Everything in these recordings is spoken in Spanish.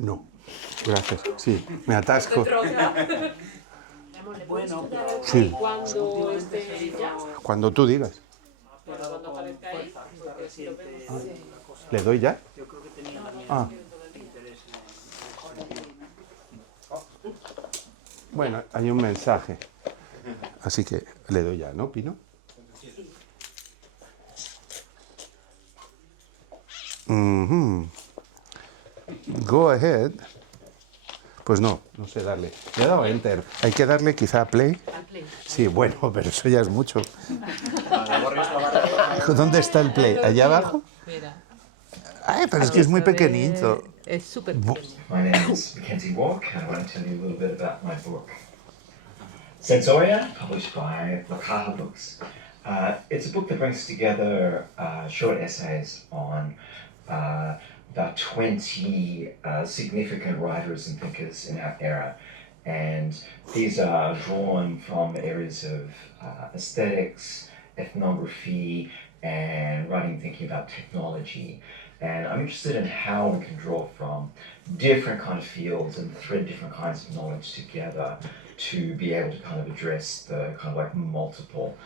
No, gracias. Sí, me atasco. Bueno, Sí, Cuando esté ya, cuando tú digas. bueno, cuando aparezca ahí, fuerza porque si lo reciente vemos, una cosa. ¿Le doy ya? Yo creo que tenía también Ah, interés en ese sentido. bueno, hay un mensaje. Así que le doy ya, ¿no, Pino? Mhm. Go ahead. Pues no, no sé darle. Le he dado enter. Hay que darle quizá a play. al play. Sí, bueno, pero eso ya es mucho. ¿Dónde está el play? ¿Allá abajo? Mira, Ay, pero es que es muy pequeñito. es súper Bu- pequeño. My name is Mackenzie Walk, and I want to tell you a little bit about my book. Sensoria, published by Lakaha Books. It's a book that brings together short essays on about 20 significant writers and thinkers in our era. And these are drawn from areas of aesthetics, ethnography, and writing thinking about technology. And I'm interested in how we can draw from different kind of fields and thread different kinds of knowledge together to be able to kind of address the kind of like multiple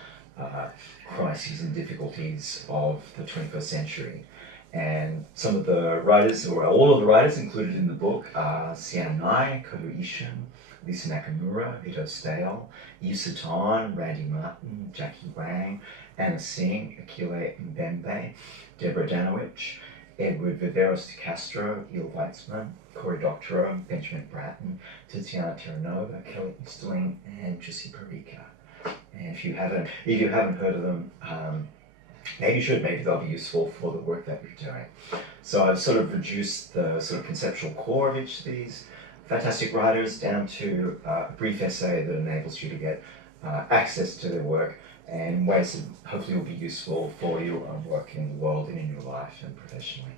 crises and difficulties of the 21st century. And some of the writers, or all of the writers included in the book, are Sian Nai, Kodo Ishin, Lisa Nakamura, Vito Stale, Yves Satan, Randy Martin, Jackie Wang, Anna Singh, Akile Mbembe, Deborah Danowich, Edward Viveros de Castro, Il Weitzman, Cory Doctorow, Benjamin Bratton, Tiziana Terranova, Kelly Easterling, and Jussi Parika. And if you haven't heard of them, maybe you should. Maybe they'll be useful for the work that you're doing. So I've sort of reduced the sort of conceptual core of each of these fantastic writers down to a brief essay that enables you to get access to their work and ways that hopefully will be useful for your own work in the world and in your life and professionally.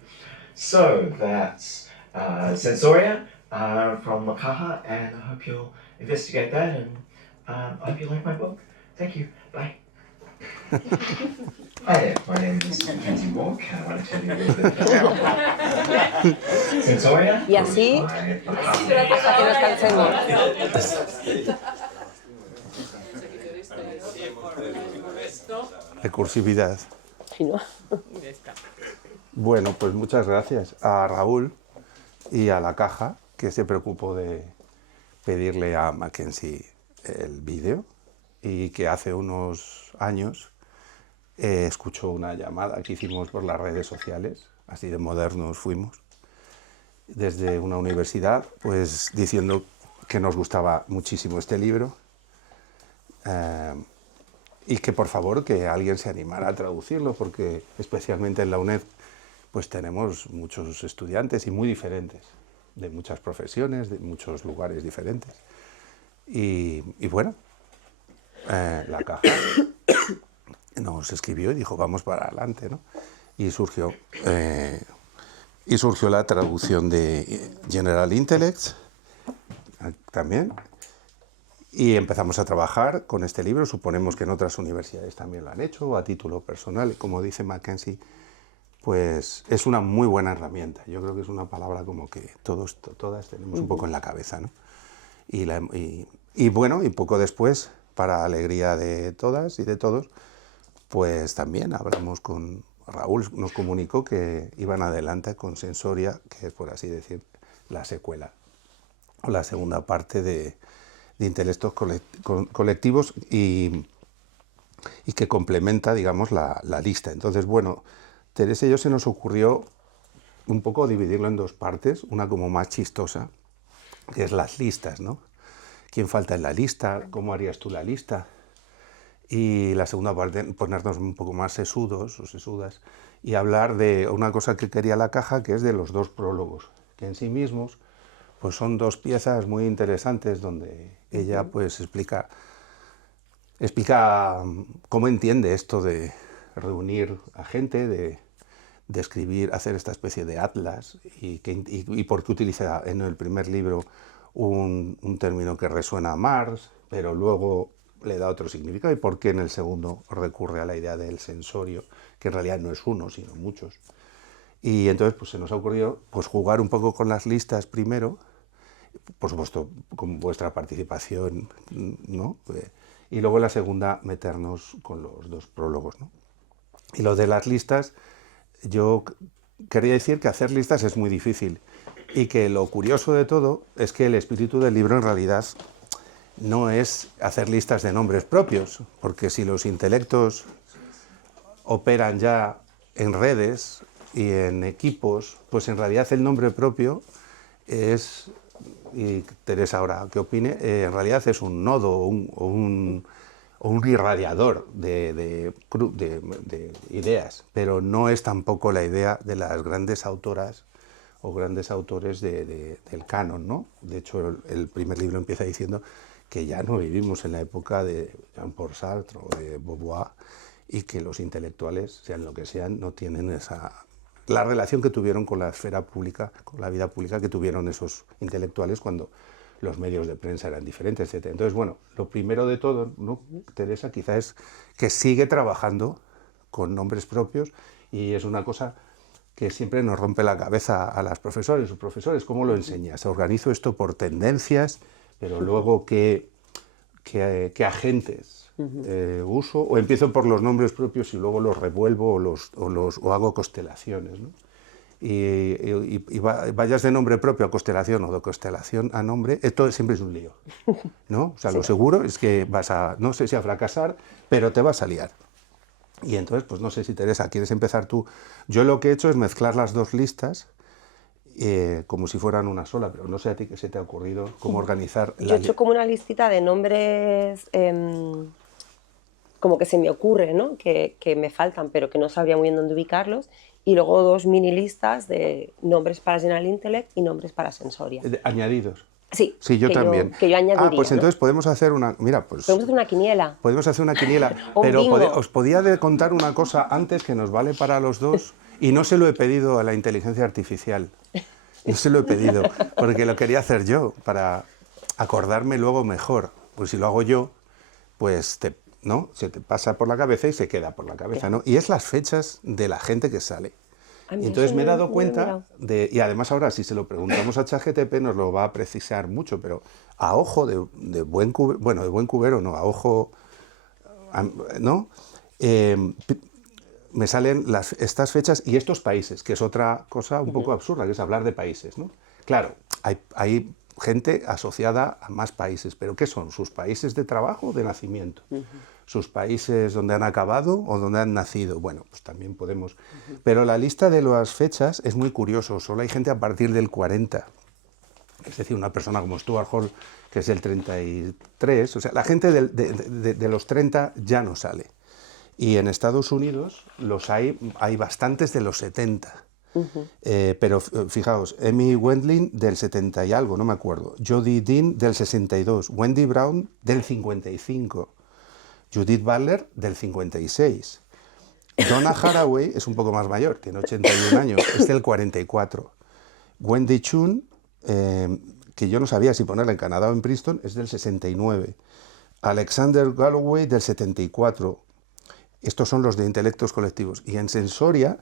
So that's Sensoria from Makaha, and I hope you'll investigate that, and I hope you like my book. Thank you. Bye. Hi there, my name is Mackenzie Walk, and I want to tell you a little bit about Sensoria. Y así, by Makaha. hasta que nos cansemos. Recursividad. Si no. Ya está. Bueno, pues muchas gracias a Raúl y a la caja que se preocupó de pedirle a Mackenzie el vídeo y que hace unos años escuchó una llamada que hicimos por las redes sociales, así de modernos fuimos, desde una universidad, pues diciendo que nos gustaba muchísimo este libro y que por favor que alguien se animara a traducirlo, porque especialmente en la UNED pues tenemos muchos estudiantes y muy diferentes, de muchas profesiones, de muchos lugares diferentes. Y bueno, la caja nos escribió y dijo, vamos para adelante, ¿no? Y surgió la traducción de General Intellect también. Y empezamos a trabajar con este libro. Suponemos que en otras universidades también lo han hecho, a título personal. Como dice Mackenzie, pues es una muy buena herramienta. Yo creo que es una palabra como que todas tenemos un poco en la cabeza, ¿no? Y bueno, y poco después, para alegría de todas y de todos, pues también hablamos con Raúl, nos comunicó que iban adelante con Sensoria, que es, por así decir, la secuela, o la segunda parte de intelectos colectivos y que complementa, digamos, la lista. Entonces, bueno, Teresa y yo se nos ocurrió un poco dividirlo en dos partes, una como más chistosa, que es las listas, ¿no? ¿Quién falta en la lista? ¿Cómo harías tú la lista? Y la segunda parte, ponernos un poco más sesudos o sesudas y hablar de una cosa que quería la caja, que es de los dos prólogos, que en sí mismos pues son dos piezas muy interesantes donde ella pues explica cómo entiende esto de reunir a gente, de escribir, hacer esta especie de atlas y por qué utiliza en el primer libro un término que resuena a Marx, pero luego le da otro significado, y por qué en el segundo recurre a la idea del sensorio, que en realidad no es uno, sino muchos. Y entonces pues, se nos ha ocurrido pues, jugar un poco con las listas primero, por supuesto, con vuestra participación, ¿no? Y luego en la segunda meternos con los 2 prólogos, ¿no? Y lo de las listas, yo quería decir que hacer listas es muy difícil y que lo curioso de todo es que el espíritu del libro en realidad no es hacer listas de nombres propios, porque si los intelectos operan ya en redes y en equipos, pues en realidad el nombre propio es, y Teresa ahora que opine, en realidad es un nodo o un irradiador de ideas, pero no es tampoco la idea de las grandes autoras o grandes autores del canon, ¿no? De hecho, el primer libro empieza diciendo que ya no vivimos en la época de Jean-Paul Sartre o de Beauvoir y que los intelectuales, sean lo que sean, no tienen la relación que tuvieron con la esfera pública, con la vida pública que tuvieron esos intelectuales cuando los medios de prensa eran diferentes, etc. Entonces, bueno, lo primero de todo, ¿no, Teresa? Quizá es que sigue trabajando con nombres propios y es una cosa que siempre nos rompe la cabeza a las profesores o profesores. ¿Cómo lo enseñas? Organizo esto por tendencias, pero luego qué agentes uso, o empiezo por los nombres propios y luego los revuelvo o hago constelaciones, ¿no? Y vayas de nombre propio a constelación o de constelación a nombre, esto siempre es un lío, ¿no? O sea, Sí. lo seguro es que vas a, no sé si a fracasar, pero te vas a liar. Y entonces, pues no sé si Teresa, ¿quieres empezar tú? Yo lo que he hecho es mezclar las 2 listas como si fueran una sola, pero no sé a ti qué se te ha ocurrido, cómo organizar Yo he hecho como una listita de nombres como que se me ocurre, ¿no? Que me faltan, pero que no sabría muy bien dónde ubicarlos. Y luego 2 mini listas de nombres para General Intellect y nombres para Sensoria. añadidos. Sí, Sí, yo también. Que yo añadiría. Pues ¿no? entonces podemos hacer una... Mira, pues... Podemos hacer una quiniela. Podemos hacer una quiniela, Un pero bingo. os podía contar una cosa antes que nos vale para los 2 y no se lo he pedido a la inteligencia artificial. No se lo he pedido, porque lo quería hacer yo, para acordarme luego mejor. Pues si lo hago yo, pues ¿no? Se te pasa por la cabeza y se queda por la cabeza, ¿no? Y es las fechas de la gente que sale. Ay, Y entonces eso me he no- dado no lo he cuenta mirado. y además ahora si se lo preguntamos a ChatGPT nos lo va a precisar mucho, pero a ojo de buen cubero, bueno, de buen cubero no, a ojo, ¿no? Me salen estas fechas y estos países, que es otra cosa un poco absurda, que es hablar de países, ¿no? Claro, hay gente asociada a más países, pero ¿qué son? ¿Sus países de trabajo o de nacimiento? ¿Sus países donde han acabado o donde han nacido? Bueno, pues también podemos. Pero la lista de las fechas es muy curioso, solo hay gente a partir del 40. Es decir, una persona como Stuart Hall, que es del 33, o sea, la gente de los 30 ya no sale. Y en Estados Unidos hay bastantes de los 70. Pero fijaos, Emmy Wendling del 70 y algo, no me acuerdo. Jodie Dean del 62. Wendy Brown del 55. Judith Butler del 56. Donna Haraway es un poco más mayor, tiene 81 años, es del 44. Wendy Chun, que yo no sabía si ponerla en Canadá o en Princeton, es del 69. Alexander Galloway del 74. Estos son los de intelectos colectivos. Y en Sensoria,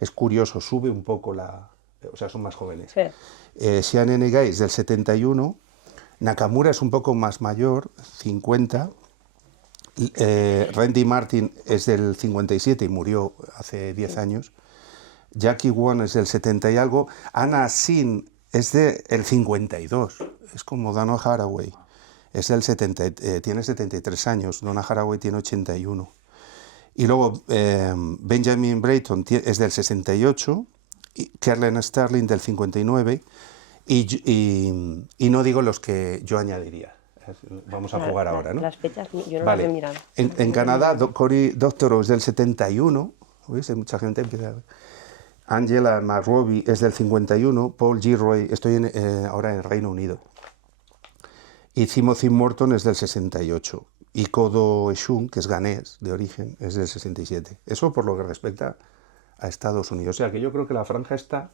es curioso, sube un poco o sea, son más jóvenes. Sí. Xian Enegai es del 71. Nakamura es un poco más mayor, 50. Randy Martin es del 57 y murió hace 10 años. Jackie Won es del 70 y algo. Anna Sin es del 52. Es como Donna Haraway. Es del 70, tiene 73 años. Donna Haraway tiene 81. Y luego Benjamin Brayton es del 68. Y Kerlen Sterling del 59. Y no digo los que yo añadiría. Vamos a jugar ahora, ¿no? Las fechas yo no Vale. las he mirado. En Canadá, Cory Doctorow es del 71. ¿Veis? Mucha gente empieza a ver. Angela McRobbie es del 51. Paul Gilroy, estoy ahora en Reino Unido. Y Timothy Morton es del 68. Y Kodo Eshun, que es ganés de origen, es del 67. Eso por lo que respecta a Estados Unidos. O sea que yo creo que la franja esta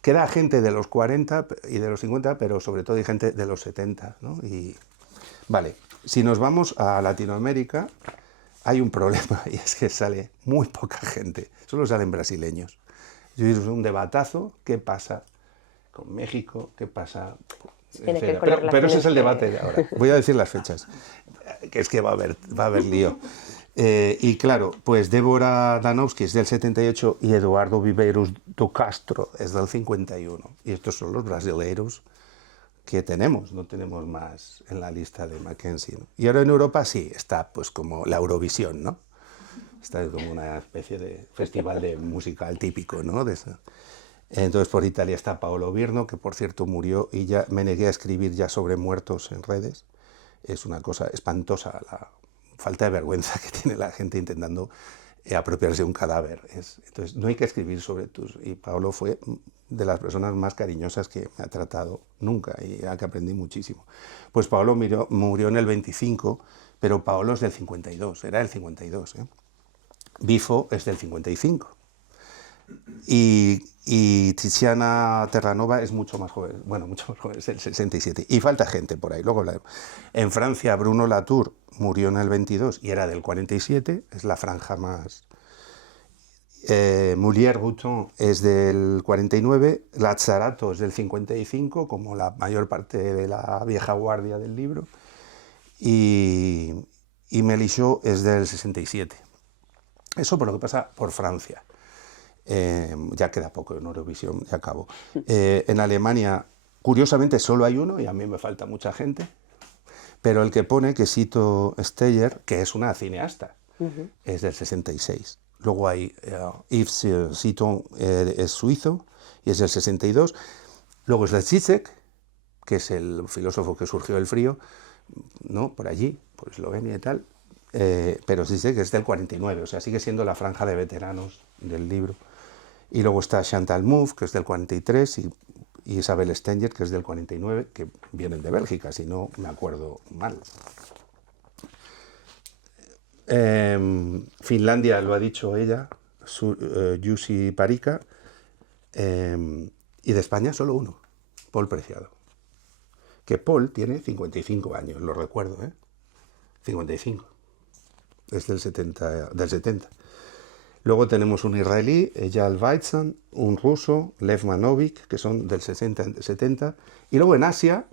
queda gente de los 40 y de los 50, pero sobre todo hay gente de los 70, ¿no? Y vale, si nos vamos a Latinoamérica, hay un problema y es que sale muy poca gente, solo salen brasileños. Es un debatazo, ¿qué pasa con México? ¿Qué pasa? Tiene que ver Etcétera. con las Pero ese es el relaciones debate de ahora. Voy a decir las fechas, que es que va a haber lío. Y claro, pues Débora Danowski es del 78 y Eduardo Viveiros do Castro es del 51. Y estos son los brasileiros que tenemos, no tenemos más en la lista de Mackenzie, ¿no? Y ahora en Europa sí, está pues como la Eurovisión, ¿no? Está como una especie de festival de musical típico, ¿no? De eso. Entonces por Italia está Paolo Virno, que por cierto murió, y ya me negué a escribir ya sobre muertos en redes. Es una cosa espantosa la falta de vergüenza que tiene la gente intentando apropiarse de un cadáver. Entonces no hay que escribir sobre tus... Y Paolo fue de las personas más cariñosas que me ha tratado nunca y a que aprendí muchísimo. Pues Paolo murió en el 25, pero Paolo es del 52, era el 52, ¿eh? Bifo es del 55. Y Tiziana Terranova es mucho más joven, bueno, mucho más joven, es del 67. Y falta gente por ahí, luego hablaremos. En Francia, Bruno Latour murió en el 22 y era del 47, es la franja más... Molière Bouton es del 49, Lazzarato es del 55, como la mayor parte de la vieja guardia del libro, y Mélichot es del 67. Eso por lo que pasa por Francia. Ya queda poco en Eurovisión, ya acabo. En Alemania, curiosamente, solo hay uno y a mí me falta mucha gente, pero el que pone, que cito Steyer, que es una cineasta, es del 66. Luego hay Yves Citon, es suizo y es del 62. Luego es Zizek, que es el filósofo que surgió del frío, ¿no? Por allí, por Eslovenia y tal. Pero Zizek es del 49, o sea, sigue siendo la franja de veteranos del libro. Y luego está Chantal Mouffe, que es del 43, y Isabel Stenger, que es del 49, que vienen de Bélgica, si no me acuerdo mal. Finlandia, lo ha dicho ella, Jussi Parikka, y de España solo uno, Paul Preciado. Que Paul tiene 55 años, lo recuerdo, ¿eh? 55. Es del 70. Luego tenemos un israelí, Eyal Weizmann, un ruso, Lev Manovic, que son del 60-70. Y luego en Asia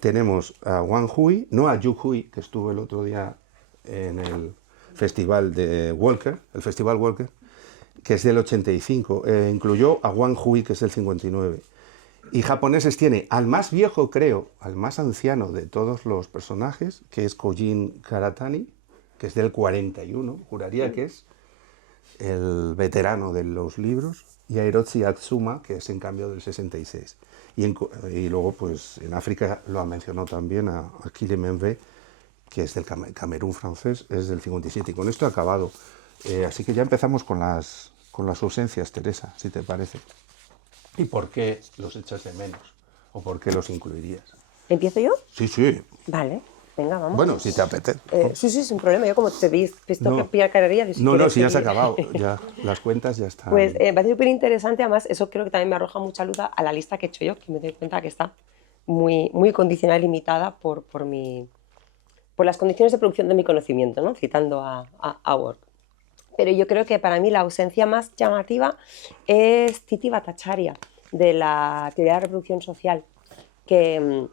tenemos a Wang Hui, no a Yu Hui, que estuvo el otro día en el festival de Walker, el Festival Walker, que es del 85. Incluyó a Wang Hui, que es del 59. Y japoneses tiene al más viejo, creo, al más anciano de todos los personajes, que es Kojin Karatani, que es del 41, juraría que es el veterano de los libros, y a Hiroshi Atsuma, que es en cambio del 66. Y luego, pues en África lo ha mencionado también a Kile Menve, que es del Camerún francés, es del 57. Y con esto he acabado. Así que ya empezamos con las ausencias, Teresa, si te parece. ¿Y por qué los echas de menos? ¿O por qué los incluirías? ¿Empiezo yo? Sí, sí. Vale, venga, vamos. Bueno, si te apetece. Sí, sin problema. Yo como te he visto No. que pillar carrerías... No, si ya se ha acabado. Ya, las cuentas ya están. Pues me parece súper interesante, además eso creo que también me arroja mucha luz a la lista que he hecho yo, que me doy cuenta que está muy, muy condicionada y limitada por las condiciones de producción de mi conocimiento, ¿no? Citando a Ward. Pero yo creo que para mí la ausencia más llamativa es Titi Bhattacharya, de la teoría de la reproducción social, que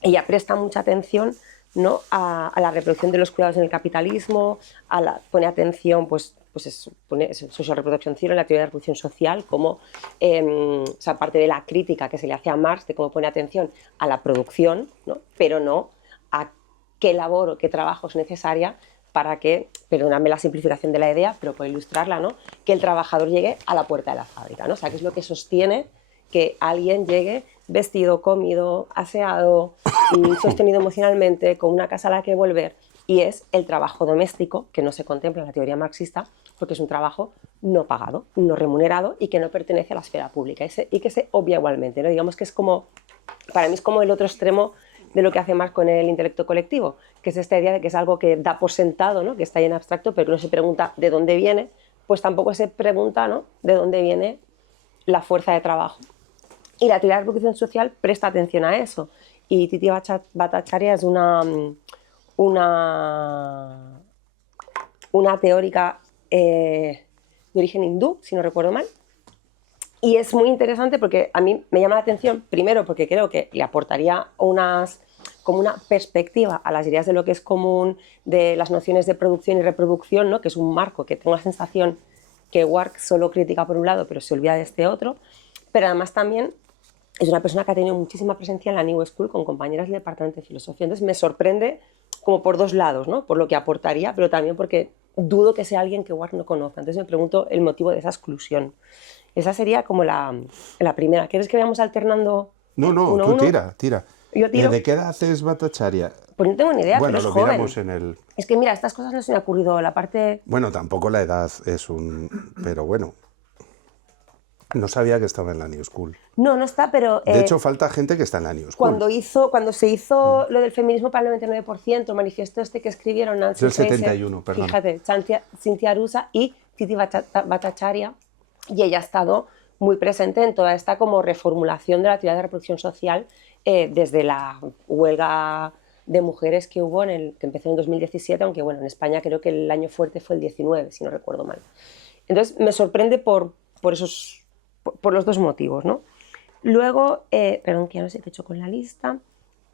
ella presta mucha atención, ¿no?, a la reproducción de los cuidados en el capitalismo, pone atención, pone socioreproducción cero en la teoría de la reproducción social, como parte de la crítica que se le hace a Marx, de cómo pone atención a la producción, ¿no?, pero no a qué labor o qué trabajo es necesaria para que, perdóname la simplificación de la idea, pero por ilustrarla, ¿no?, que el trabajador llegue a la puerta de la fábrica, ¿no? O sea, que es lo que sostiene que alguien llegue vestido, comido, aseado, sostenido emocionalmente, con una casa a la que volver, y es el trabajo doméstico, que no se contempla en la teoría marxista, porque es un trabajo no pagado, no remunerado y que no pertenece a la esfera pública, y que se obvia igualmente, ¿no? Digamos que es como, para mí es como el otro extremo de lo que hace Marx con el intelecto colectivo, que es esta idea de que es algo que da por sentado, ¿no?, que está ahí en abstracto, pero que no se pregunta de dónde viene, pues tampoco se pregunta, ¿no?, de dónde viene la fuerza de trabajo. Y la teoría de la reproducción social presta atención a eso. Y Titi Bhattacharya es una teórica de origen hindú, si no recuerdo mal, Y es muy interesante porque a mí me llama la atención, primero porque creo que le aportaría como una perspectiva a las ideas de lo que es común, de las nociones de producción y reproducción, ¿no? Que es un marco que tengo la sensación que Wark solo critica por un lado, pero se olvida de este otro. Pero además también es una persona que ha tenido muchísima presencia en la New School con compañeras del departamento de filosofía. Entonces me sorprende como por dos lados, ¿no? Por lo que aportaría, pero también porque dudo que sea alguien que Wark no conozca. Entonces me pregunto el motivo de esa exclusión. Esa sería como la primera. ¿Quieres que vayamos alternando No, uno a tú uno? tira. Yo tiro. ¿De qué edad es Bhattacharya? Pues no tengo ni idea, Bueno, pero lo es joven. miramos en el... Es que mira, estas cosas no se me ha ocurrido. La parte... Bueno, tampoco la edad es un... Pero bueno, no sabía que estaba en la New School. No está, pero... De hecho, falta gente que está en la New School. Cuando se hizo lo del feminismo para el 99%, el manifiesto este que escribieron Nancy Del Fraser, 71, perdón. fíjate, Cynthia Arusa y Titi Bhattacharya, y ella ha estado muy presente en toda esta como reformulación de la teoría de reproducción social desde la huelga de mujeres que hubo que empezó en 2017, aunque bueno, en España creo que el año fuerte fue el 19, si no recuerdo mal. Entonces me sorprende por los dos motivos, ¿no? Luego, perdón, que ya no sé qué he hecho con la lista.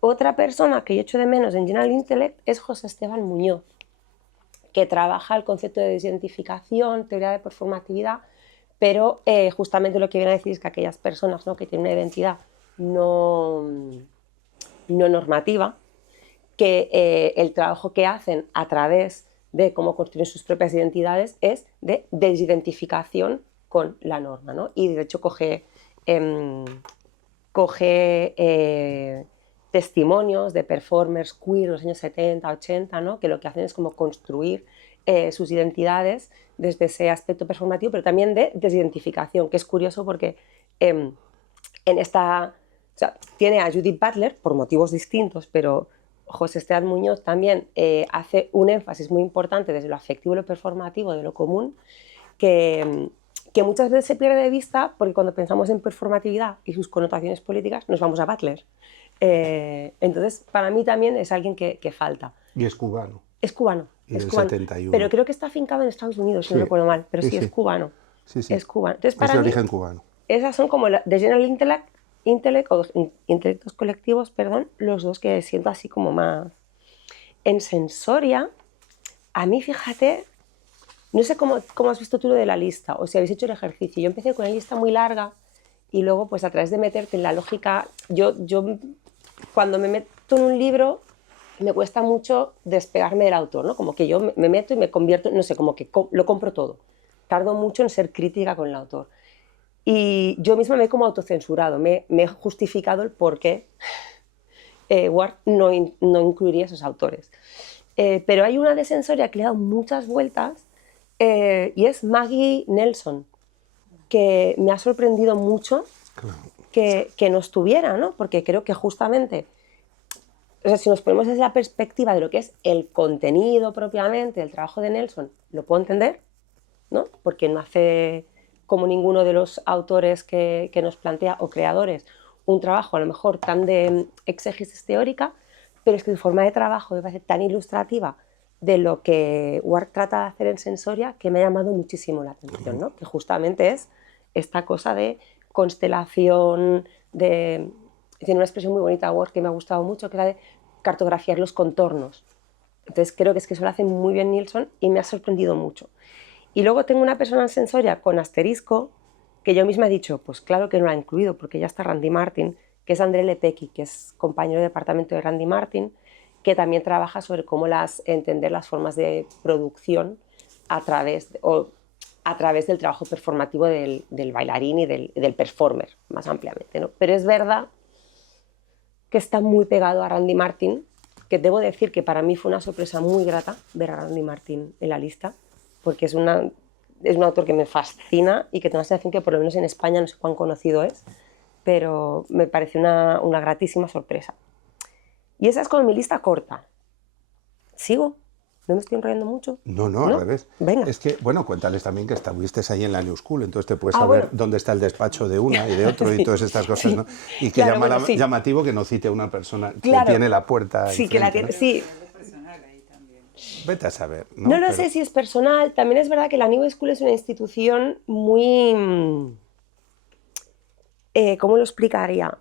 Otra persona que yo echo de menos en General Intellect es José Esteban Muñoz, que trabaja el concepto de desidentificación, teoría de performatividad, pero justamente lo que viene a decir es que aquellas personas, ¿no?, que tienen una identidad no normativa, que el trabajo que hacen a través de cómo construir sus propias identidades es de desidentificación con la norma, ¿no? Y de hecho coge testimonios de performers queer de los años 70, 80, ¿no? Que lo que hacen es como construir sus identidades desde ese aspecto performativo, pero también de desidentificación, que es curioso porque en esta... O sea, tiene a Judith Butler por motivos distintos, pero José Esteban Muñoz también hace un énfasis muy importante desde lo afectivo y lo performativo de lo común, que muchas veces se pierde de vista porque cuando pensamos en performatividad y sus connotaciones políticas nos vamos a Butler. Entonces, para mí también es alguien que falta. Y es cubano. Es cubano. Y es del cubano. 71. Pero creo que está afincado en Estados Unidos, si no recuerdo mal. Pero sí, es cubano. Sí. Es cubano. Entonces, Es para de mí, origen cubano. esas son como de General Intellect o intelectos colectivos, perdón, los dos que siento así como más. En Sensoria, a mí, fíjate, no sé cómo has visto tú lo de la lista o si habéis hecho el ejercicio. Yo empecé con una lista muy larga y luego, pues a través de meterte en la lógica, yo cuando me meto en un libro me cuesta mucho despegarme del autor, ¿no? Como que yo me meto y me convierto, no sé, como que lo compro todo. Tardo mucho en ser crítica con el autor. Y yo misma me he como autocensurado, me he justificado el por qué Wark no incluiría esos autores. Pero hay una de Sensoria que le ha dado muchas vueltas y es Maggie Nelson, que me ha sorprendido mucho que no estuviera, ¿no? Porque creo que justamente, o sea, si nos ponemos desde la perspectiva de lo que es el contenido propiamente del trabajo de Nelson, lo puedo entender, ¿no? Porque no hace, como ninguno de los autores que nos plantea o creadores, un trabajo a lo mejor tan de exégesis teórica, pero es que su forma de trabajo me parece tan ilustrativa de lo que Wark trata de hacer en Sensoria que me ha llamado muchísimo la atención, ¿no? Que justamente es esta cosa de constelación, tiene una expresión muy bonita Wark que me ha gustado mucho, que era de cartografiar los contornos. Entonces creo que eso lo hace muy bien Nilsson y me ha sorprendido mucho. Y luego tengo una persona en Sensoria con asterisco que yo misma he dicho, pues claro que no la he incluido porque ya está Randy Martin, que es André Lepecki, que es compañero de departamento de Randy Martin, que también trabaja sobre cómo entender las formas de producción a través del trabajo performativo del bailarín y del performer, más ampliamente, ¿no? Pero es verdad que está muy pegado a Randy Martin, que debo decir que para mí fue una sorpresa muy grata ver a Randy Martin en la lista, porque es un autor que me fascina y que tengo la sensación que por lo menos en España no sé cuán conocido es, pero me pareció una gratísima sorpresa. Y esa es como mi lista corta. ¿Sigo? ¿No me estoy enrollando mucho? No, al revés. Venga. Es que, bueno, cuéntales también que estuviste ahí en la New School, entonces te puedes saber bueno. dónde está el despacho de una y de otro Sí. y todas estas cosas, Sí. ¿no? Y que Claro, sí. llamativo que no cite a una persona Claro. que tiene la puerta Sí, que la enfrente, tiene, ¿no? sí. Vete a saber, ¿no? No lo Pero- sé si es personal. También es verdad que la New School es una institución muy ¿cómo lo explicaría?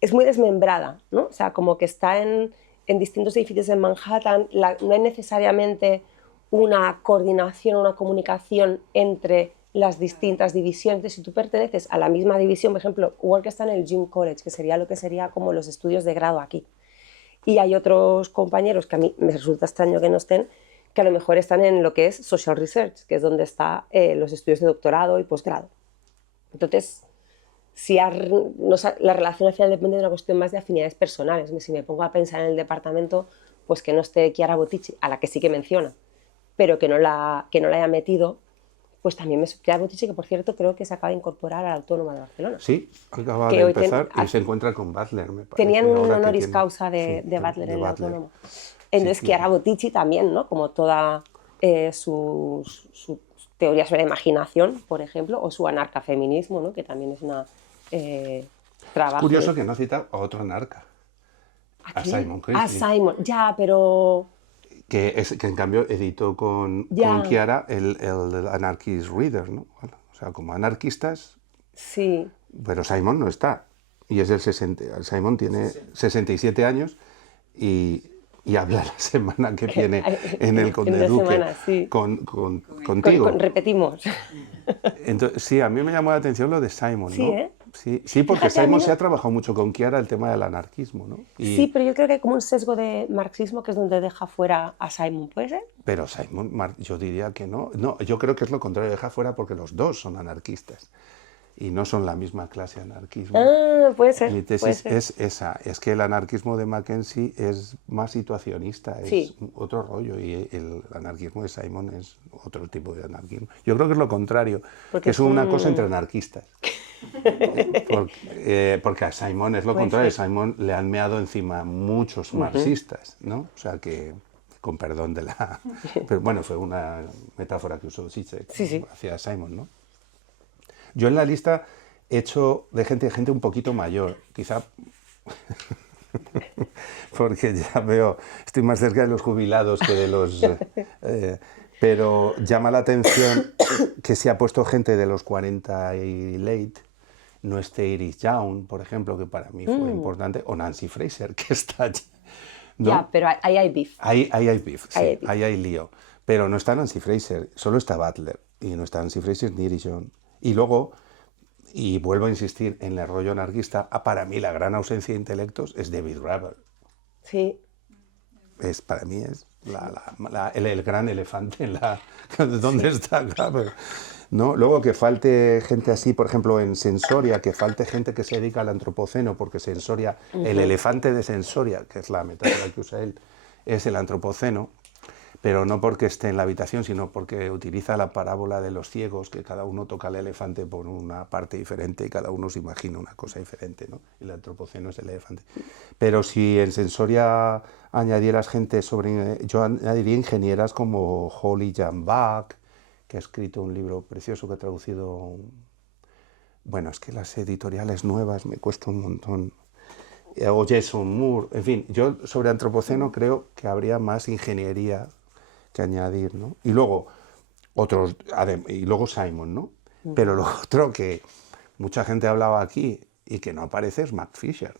Es muy desmembrada, ¿no? O sea, como que está en distintos edificios en Manhattan, no hay necesariamente una coordinación, una comunicación entre las distintas divisiones. Entonces, si tú perteneces a la misma división, por ejemplo, Work está en el Jim College, que sería lo que sería como los estudios de grado aquí. Y hay otros compañeros que a mí me resulta extraño que no estén, que a lo mejor están en lo que es Social Research, que es donde están los estudios de doctorado y posgrado. Entonces, si la relación al final depende de una cuestión más de afinidades personales. Si me pongo a pensar en el departamento, pues que no esté Chiara Bottici, a la que sí que menciona, pero que no la haya metido, pues también Chiara Bottici, que por cierto creo que se acaba de incorporar a la Autónoma de Barcelona. Sí, acaba Que de hoy empezar y se encuentra con Butler, me parece. Tenían un ahora que honoris tiene- causa de sí, Butler en la Butler. Autónoma. Entonces, Sí, Chiara Bottici también, ¿no? Como toda su teoría sobre la imaginación, por ejemplo, o su anarcafeminismo, ¿no? Que también es una trabajo. Curioso que no cita a otro anarca, a quién? Simon A Kingsley, Simon, ya, pero... que en cambio editó con Chiara el Anarchist Reader, ¿no? Bueno, o sea, como anarquistas, Sí. pero Simon no está. Y es del 60. Simon tiene 67 años y habla la semana que viene en el Conde En 2 Duque semanas, sí. contigo. Repetimos. Entonces, sí, a mí me llamó la atención lo de Simon, Sí, ¿no? ¿eh? Sí, porque Fíjate, a mí Simon no- se ha trabajado mucho con Chiara el tema del anarquismo, ¿no? Sí, pero yo creo que hay como un sesgo de marxismo que es donde deja fuera a Simon, ¿puede ser? Pero Simon, yo diría que no. No, yo creo que es lo contrario, deja fuera porque los dos son anarquistas y no son la misma clase de anarquismo. Ah, puede ser. Mi puede tesis ser. es esa, es que el anarquismo de Mackenzie es más situacionista, es Sí. otro rollo, y el anarquismo de Simon es otro tipo de anarquismo. Yo creo que es lo contrario, Porque que es es una un- cosa entre anarquistas. Porque a Simon es lo Puede contrario, a ser. Simon le han meado encima muchos marxistas, ¿no? O sea que, con perdón de la... Pero bueno, fue una metáfora que usó Zizek Sí. hacia Simon, ¿no? Yo en la lista he hecho de gente un poquito mayor, quizá porque ya veo, estoy más cerca de los jubilados que de los... pero llama la atención que se ha puesto gente de los 40 y late, no esté Iris Young, por ejemplo, que para mí fue importante, o Nancy Fraser, que está allí. ¿no? Ya, pero ahí hay beef. Ahí hay beef, sí, Ahí hay beef. ahí hay lío. Pero no está Nancy Fraser, solo está Butler. Y no está Nancy Fraser ni Iris Young. Y luego, y vuelvo a insistir en el rollo anarquista, para mí la gran ausencia de intelectos es David Graeber. Sí. Para mí es el gran elefante en la... ¿Dónde está Graeber? ¿No? Luego que falte gente así, por ejemplo, en Sensoria, que falte gente que se dedica al antropoceno, porque Sensoria, el elefante de Sensoria, que es la metáfora que usa él, es el antropoceno, pero no porque esté en la habitación, sino porque utiliza la parábola de los ciegos, que cada uno toca al elefante por una parte diferente y cada uno se imagina una cosa diferente, ¿no? El antropoceno es el elefante. Pero si en Sensoria añadieras gente yo añadiría ingenieras como Holly Jan Bach, que ha escrito un libro precioso que ha traducido... Bueno, es que las editoriales nuevas me cuesta un montón. O Jason Moore, en fin, yo sobre antropoceno creo que habría más ingeniería que añadir, ¿no? Y luego Simon, ¿no? Pero lo otro que mucha gente hablaba aquí y que no aparece es Mark Fisher.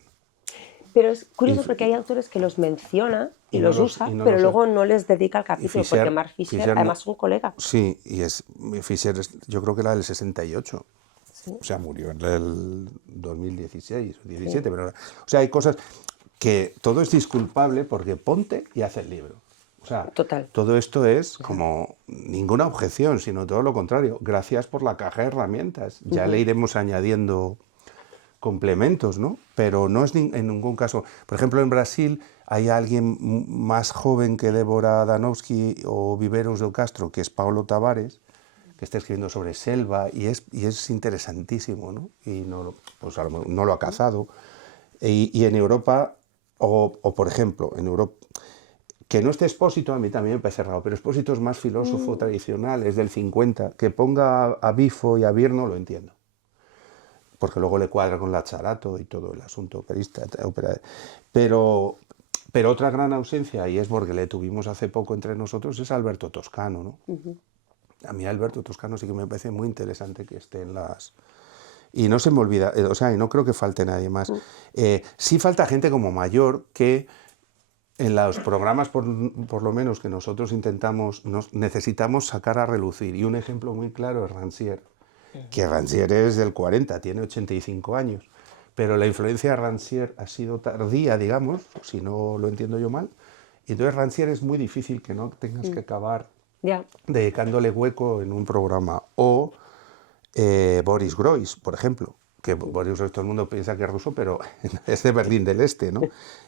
Pero es curioso porque hay autores que los menciona y los usa, y no pero los- luego no les dedica el capítulo, Fisher- porque Mark Fisher Fisher no- además es un colega. Sí, y Fisher yo creo que era del 68. Sí. O sea, murió en el 2016 o 17, pero... O sea, hay cosas que todo es disculpable porque ponte y hace el libro. O sea, Total. todo esto es como ninguna objeción, sino todo lo contrario. Gracias por la caja de herramientas. Ya le iremos añadiendo complementos, ¿no? Pero no es en ningún caso... Por ejemplo, en Brasil hay alguien más joven que Débora Danowski o Viveros do Castro, que es Paulo Tavares, que está escribiendo sobre selva y es interesantísimo, ¿no? Y pues a lo mejor no lo ha cazado. Y en Europa, o por ejemplo, en Europa, que no esté Expósito, a mí también me parece raro, pero Expósito es más filósofo tradicional, es del 50, que ponga a Bifo y a Bierno lo entiendo. Porque luego le cuadra con la Charato y todo el asunto operista, pero otra gran ausencia, y es porque le tuvimos hace poco entre nosotros, es Alberto Toscano, ¿no? A mí Alberto Toscano sí que me parece muy interesante que esté Y no se me olvida, o sea, y no creo que falte nadie más. Sí falta gente como Mayor que en los programas, por lo menos que nosotros necesitamos sacar a relucir. Y un ejemplo muy claro es Rancière, que Rancière es del 40, tiene 85 años. Pero la influencia de Rancière ha sido tardía, digamos, si no lo entiendo yo mal. Y entonces Rancière es muy difícil que no tengas que acabar dedicándole hueco en un programa. O Boris Groys, por ejemplo, que Boris Groys todo el mundo piensa que es ruso, pero es de Berlín del Este, ¿no?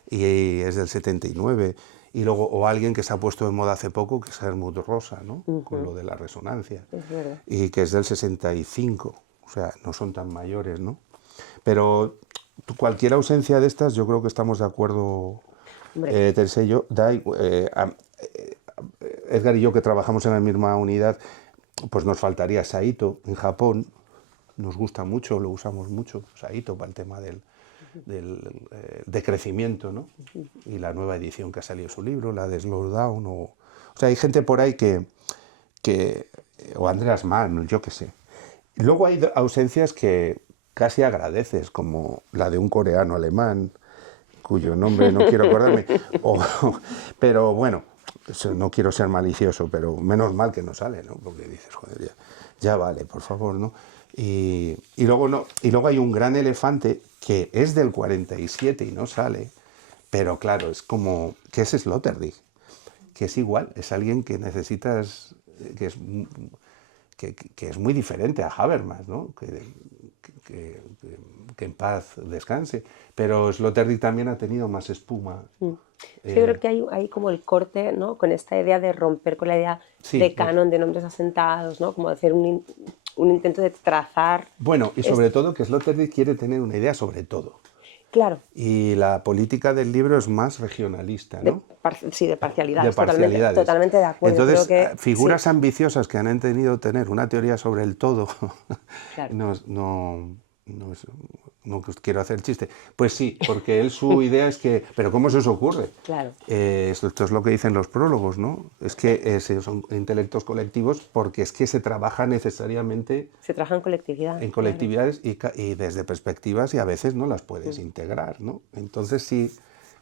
Y es del 79. Y luego, o alguien que se ha puesto de moda hace poco, que es Helmut Rosa, ¿no? Con lo de la resonancia. Es verdad. Y que es del 65. O sea, no son tan mayores, ¿no? Pero cualquier ausencia de estas, yo creo que estamos de acuerdo, Teresa y yo. Edgar y yo, que trabajamos en la misma unidad, pues nos faltaría Saito en Japón. Nos gusta mucho, lo usamos mucho, Saito, para el tema del decrecimiento, ¿no? Y la nueva edición que ha salido su libro, la de Slowdown. O sea, hay gente por ahí o Andreas Mann, yo qué sé. Y luego hay ausencias que casi agradeces, como la de un coreano alemán, cuyo nombre no quiero acordarme. Pero bueno, no quiero ser malicioso, pero menos mal que no sale, ¿no? Porque dices, joder, ya vale, por favor, ¿no? Y luego hay un gran elefante que es del 47 y no sale, pero claro, es como, que es Sloterdijk, que es igual, es alguien que necesitas, que es muy diferente a Habermas, ¿no? Que en paz descanse, pero Sloterdijk también ha tenido más espuma. Yo creo que hay como el corte, ¿no? Con esta idea de romper con la idea de canon, de nombres asentados, ¿no? Como hacer un intento de trazar... Bueno, y sobre todo que Sloterdijk quiere tener una idea sobre todo. Claro. Y la política del libro es más regionalista, ¿no? De parcialidades. De parcialidades. Totalmente de acuerdo. Entonces, creo que, figuras ambiciosas que han entendido tener una teoría sobre el todo, claro. No quiero hacer chiste. Pues sí, porque su idea es que... ¿Pero cómo se os ocurre? Claro. Esto es lo que dicen los prólogos, ¿no? Es que son intelectos colectivos porque es que se trabaja necesariamente... Se trabaja en colectividad. En colectividades y desde perspectivas y a veces no las puedes integrar, ¿no? Entonces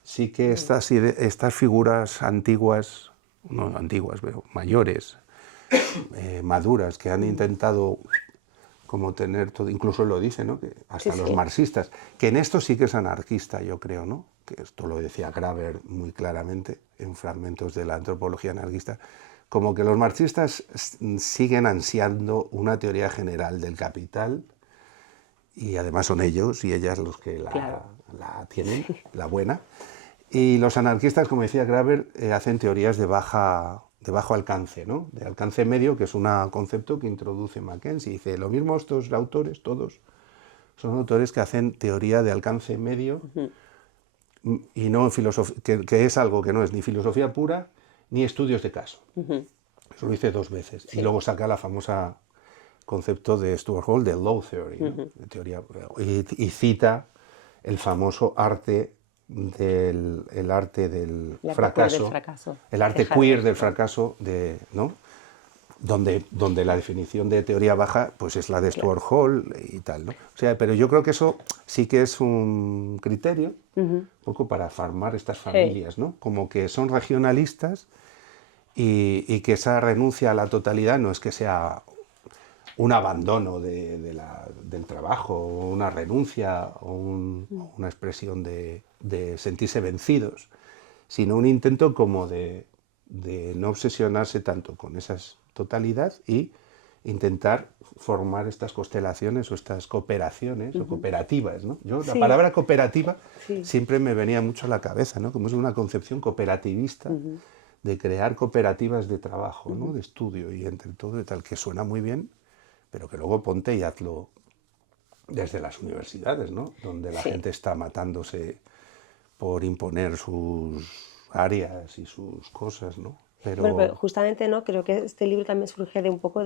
sí que estas figuras antiguas, no antiguas, pero mayores, maduras, que han intentado... como tener todo, incluso lo dice, ¿no? Que hasta los marxistas, que en esto sí que es anarquista, yo creo, ¿no? Que esto lo decía Graeber muy claramente en fragmentos de la antropología anarquista, como que los marxistas siguen ansiando una teoría general del capital y además son ellos y ellas los que la tienen, la buena, y los anarquistas, como decía Graeber, hacen teorías de bajo alcance, ¿no? De alcance medio, que es un concepto que introduce Mackenzie. Dice, lo mismo estos autores, todos, son autores que hacen teoría de alcance medio y no filosofía, que es algo que no es ni filosofía pura ni estudios de caso. Eso lo dice 2 veces. Y luego saca la famosa concepto de Stuart Hall de Law Theory, ¿no? De teoría, y cita el famoso arte el arte del fracaso, el arte queer del fracaso, ¿no? Donde la definición de teoría baja pues es la de Stuart Hall y tal, ¿no? O sea, pero yo creo que eso sí que es un criterio un poco para formar estas familias, ¿no? Como que son regionalistas y que esa renuncia a la totalidad no es que sea un abandono del trabajo, o una renuncia, o una expresión de sentirse vencidos, sino un intento como de no obsesionarse tanto con esa totalidad y intentar formar estas constelaciones o estas cooperaciones o cooperativas, ¿no? La palabra cooperativa siempre me venía mucho a la cabeza, ¿no? Como es una concepción cooperativista de crear cooperativas de trabajo, ¿no? De estudio y entre todo y tal, que suena muy bien, pero que luego ponte y hazlo desde las universidades, ¿no? Donde la gente está matándose por imponer sus áreas y sus cosas, ¿no? Pero justamente, ¿no? Creo que este libro también surge de un poco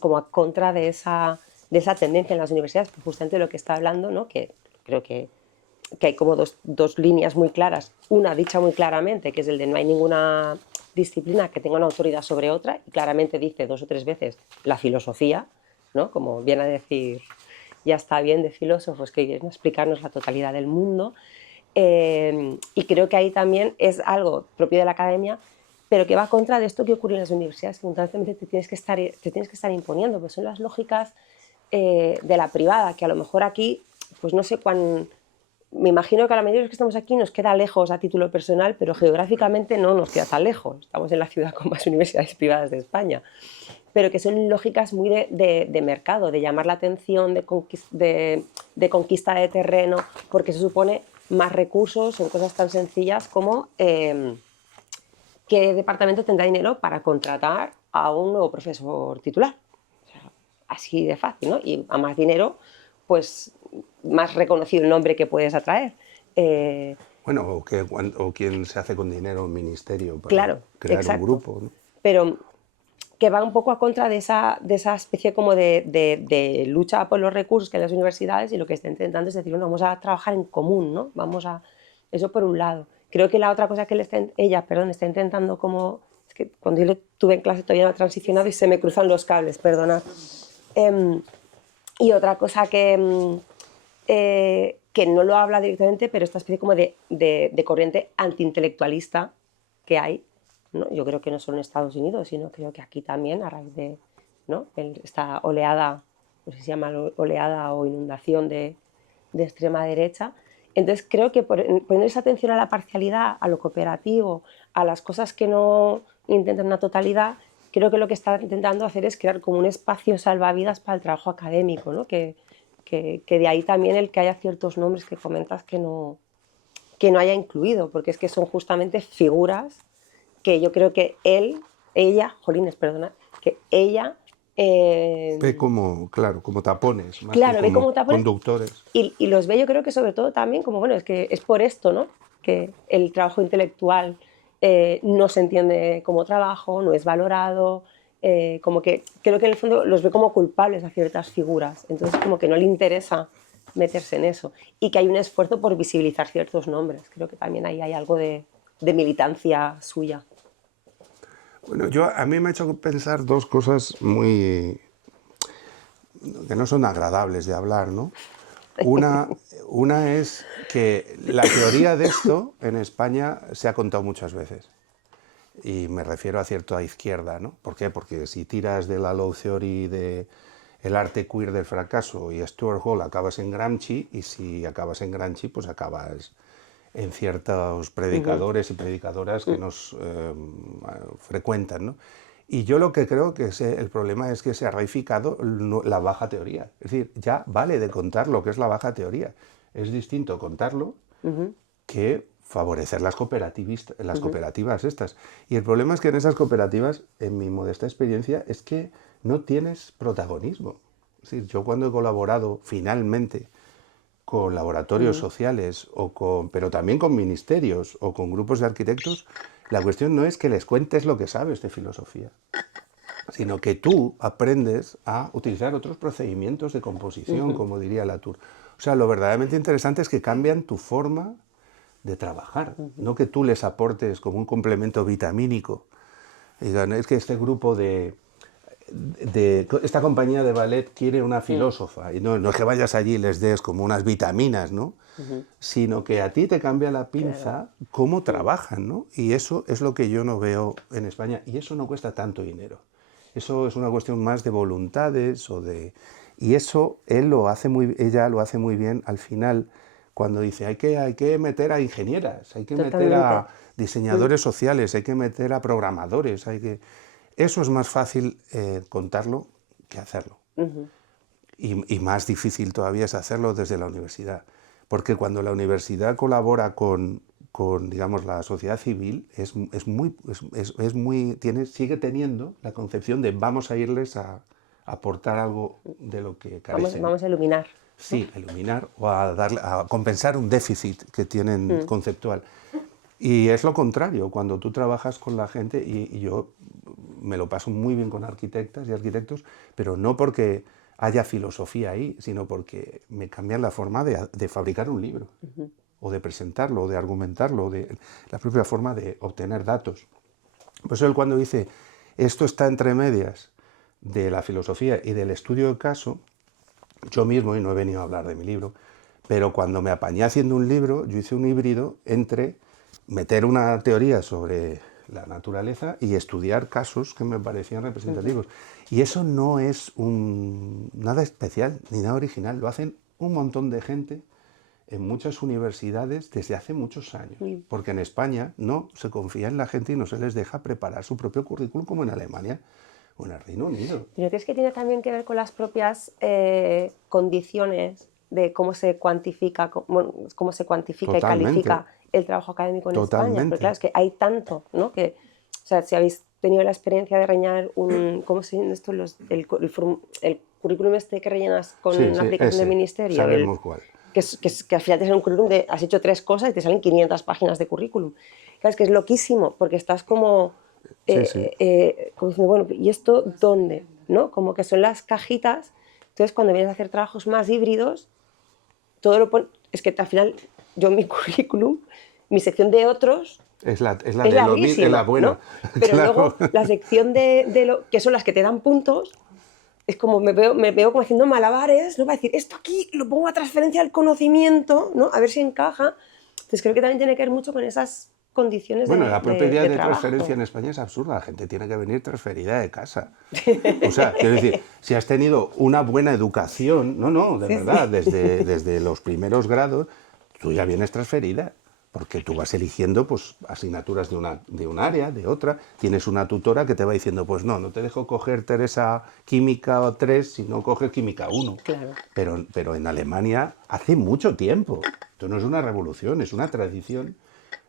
como a contra de esa tendencia en las universidades, pues justamente lo que está hablando, ¿no? Que creo que hay como dos líneas muy claras. Una dicha muy claramente, que es el de no hay ninguna disciplina que tenga una autoridad sobre otra, y claramente dice 2 o 3 veces la filosofía, ¿no? Como viene a decir, ya está bien de filósofos que quieren explicarnos la totalidad del mundo. Y creo que ahí también es algo propio de la academia, pero que va contra de esto que ocurre en las universidades, que constantemente te tienes que estar imponiendo, pues son las lógicas de la privada, que a lo mejor aquí, pues no sé cuán... Me imagino que a la mayoría de los que estamos aquí nos queda lejos a título personal, pero geográficamente no nos queda tan lejos. Estamos en la ciudad con más universidades privadas de España, pero que son lógicas muy de mercado, de llamar la atención, de conquista de terreno, porque se supone más recursos en cosas tan sencillas como qué departamento tendrá dinero para contratar a un nuevo profesor titular. O sea, así de fácil, ¿no? Y a más dinero, pues más reconocido el nombre que puedes atraer. Bueno, o quién se hace con dinero un ministerio para Claro, crear exacto. un grupo, ¿no? Pero que va un poco a contra de esa especie como de lucha por los recursos que hay en las universidades, y lo que está intentando es decir, bueno, vamos a trabajar en común, ¿no? Eso por un lado. Creo que la otra cosa que ella está intentando como... Es que cuando yo le tuve en clase todavía no ha transicionado y se me cruzan los cables, perdonad. Y otra cosa que no lo habla directamente, pero esta especie como de corriente antiintelectualista que hay, ¿no? Yo creo que no solo en Estados Unidos, sino creo que aquí también, a raíz de, ¿no? Esta oleada, no sé si se llama oleada o inundación de extrema derecha. Entonces creo que poniendo esa atención a la parcialidad, a lo cooperativo, a las cosas que no intentan una totalidad, creo que lo que está intentando hacer es crear como un espacio salvavidas para el trabajo académico, ¿no? Que de ahí también el que haya ciertos nombres que comentas que no haya incluido, porque es que son justamente figuras que yo creo que ella, que ella... Ve como, claro, como tapones, más claro, que ve como tapones, conductores. y los ve, yo creo que sobre todo también como, bueno, es que es por esto, ¿no? Que el trabajo intelectual no se entiende como trabajo, no es valorado, como que creo que en el fondo los ve como culpables a ciertas figuras, entonces como que no le interesa meterse en eso, y que hay un esfuerzo por visibilizar ciertos nombres. Creo que también ahí hay algo de militancia suya. Bueno, a mí me ha hecho pensar dos cosas que no son agradables de hablar, ¿no? Una es que la teoría de esto en España se ha contado muchas veces. Y me refiero a cierta izquierda, ¿no? ¿Por qué? Porque si tiras de la Low Theory de el arte queer del fracaso y Stuart Hall, acabas en Gramsci, y si acabas en Gramsci, pues acabas en ciertos predicadores y predicadoras que nos frecuentan, ¿no? Y yo lo que creo que el problema es que se ha reificado la baja teoría. Es decir, ya vale de contar lo que es la baja teoría. Es distinto contarlo que favorecer las cooperativas estas. Y el problema es que en esas cooperativas, en mi modesta experiencia, es que no tienes protagonismo. Es decir, yo cuando he colaborado finalmente con laboratorios sociales, pero también con ministerios o con grupos de arquitectos, la cuestión no es que les cuentes lo que sabes de filosofía, sino que tú aprendes a utilizar otros procedimientos de composición, como diría Latour. O sea, lo verdaderamente interesante es que cambian tu forma de trabajar, no que tú les aportes como un complemento vitamínico. Digan, es que este grupo esta compañía de ballet quiere una filósofa, y no es que vayas allí y les des como unas vitaminas, ¿no? Sino que a ti te cambia la pinza cómo trabajan, ¿no? Y eso es lo que yo no veo en España, y eso no cuesta tanto dinero. Eso es una cuestión más de voluntades y eso ella lo hace muy bien al final, cuando dice hay que meter a ingenieras, hay que meter a diseñadores sociales, hay que meter a programadores, Eso es más fácil contarlo que hacerlo. Y más difícil todavía es hacerlo desde la universidad. Porque cuando la universidad colabora con digamos, la sociedad civil, sigue teniendo la concepción de vamos a irles a aportar algo de lo que carecen. Vamos a iluminar. Sí, a iluminar o a compensar un déficit que tienen conceptual. Y es lo contrario, cuando tú trabajas con la gente, y yo me lo paso muy bien con arquitectas y arquitectos, pero no porque haya filosofía ahí, sino porque me cambian la forma de fabricar un libro, o de presentarlo, o de argumentarlo, o de la propia forma de obtener datos. Por eso él, cuando dice, esto está entre medias de la filosofía y del estudio de caso, yo mismo, y no he venido a hablar de mi libro, pero cuando me apañé haciendo un libro, yo hice un híbrido entre meter una teoría sobre la naturaleza y estudiar casos que me parecían representativos. Y eso no es nada especial ni nada original, lo hacen un montón de gente en muchas universidades desde hace muchos años, porque en España no se confía en la gente y no se les deja preparar su propio currículum como en Alemania o en el Reino Unido. ¿No crees que tiene también que ver con las propias condiciones de cómo se cuantifica, cómo se cuantifica y califica el trabajo académico en España? Porque claro, es que hay tanto, ¿no? Que, o sea, si habéis tenido la experiencia de rellenar ¿cómo se llama esto? El currículum este que rellenas con una aplicación del ministerio. Sabemos cuál. Que al final te sale un currículum de has hecho 3 cosas y te salen 500 páginas de currículum. Claro, es que es loquísimo, porque estás como como diciendo, bueno, ¿y esto dónde? ¿No? Como que son las cajitas. Entonces, cuando vienes a hacer trabajos más híbridos, todo lo es que al final, yo en mi currículum, mi sección de otros es la es de larguísima, es la buena. ¿no? Pero Claro. luego la sección de lo que son las que te dan puntos, es como me veo como haciendo malabares, ¿no? Para decir, esto aquí lo pongo a transferencia del conocimiento, ¿no? A ver si encaja. Entonces creo que también tiene que ver mucho con esas condiciones Bueno, de la propia idea de trabajo. transferencia en España es absurda. La gente tiene que venir transferida de casa. O sea, quiero decir, si has tenido una buena educación, de verdad, desde los primeros grados, tú ya vienes transferida. Porque tú vas eligiendo pues, asignaturas de un área, de otra. Tienes una tutora que te va diciendo, pues no te dejo coger, Teresa, química 3, si no coges química 1. Claro. Pero en Alemania hace mucho tiempo. Esto no es una revolución, es una tradición.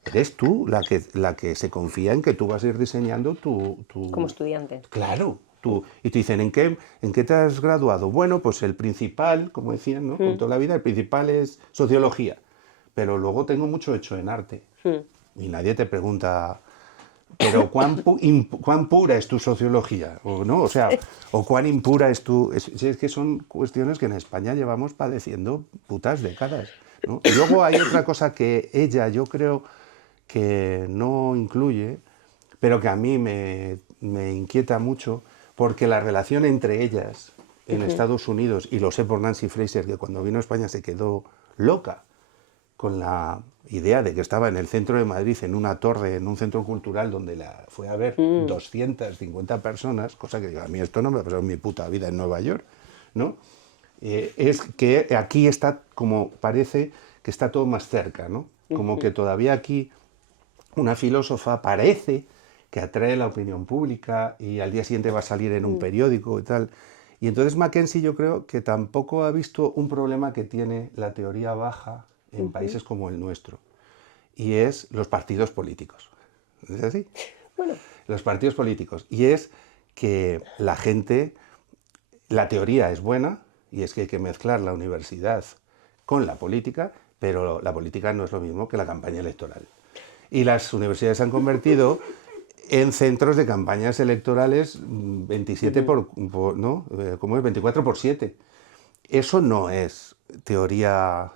Eres tú la que se confía en que tú vas a ir diseñando tu... Como estudiante. Claro. Y te dicen, ¿en qué te has graduado? Bueno, pues el principal, como decían, ¿no? Con toda la vida, el principal es sociología. Pero luego tengo mucho hecho en arte. Y nadie te pregunta, pero ¿cuán pura es tu sociología? ¿No? O sea, o cuán impura es tu... Es que son cuestiones que en España llevamos padeciendo putas décadas, ¿no? Y luego hay otra cosa que ella, yo creo que no incluye, pero que a mí me inquieta mucho, porque la relación entre ellas en Estados Unidos, y lo sé por Nancy Fraser, que cuando vino a España se quedó loca con la idea de que estaba en el centro de Madrid, en una torre, en un centro cultural, donde la fue a ver 250 personas, cosa que a mí esto no me ha pasado en mi puta vida en Nueva York, ¿no? Es que aquí está, como parece que está todo más cerca, ¿no? Como que todavía aquí una filósofa parece que atrae la opinión pública y al día siguiente va a salir en un periódico y tal. Y entonces Mackenzie yo creo que tampoco ha visto un problema que tiene la teoría baja en países como el nuestro, y es los partidos políticos. ¿Es así? Bueno. Los partidos políticos. Y es que la gente, la teoría es buena, y es que hay que mezclar la universidad con la política, pero la política no es lo mismo que la campaña electoral. Y las universidades se han convertido en centros de campañas electorales 27 ¿no? ¿Cómo es? 24/7. Eso no es teoría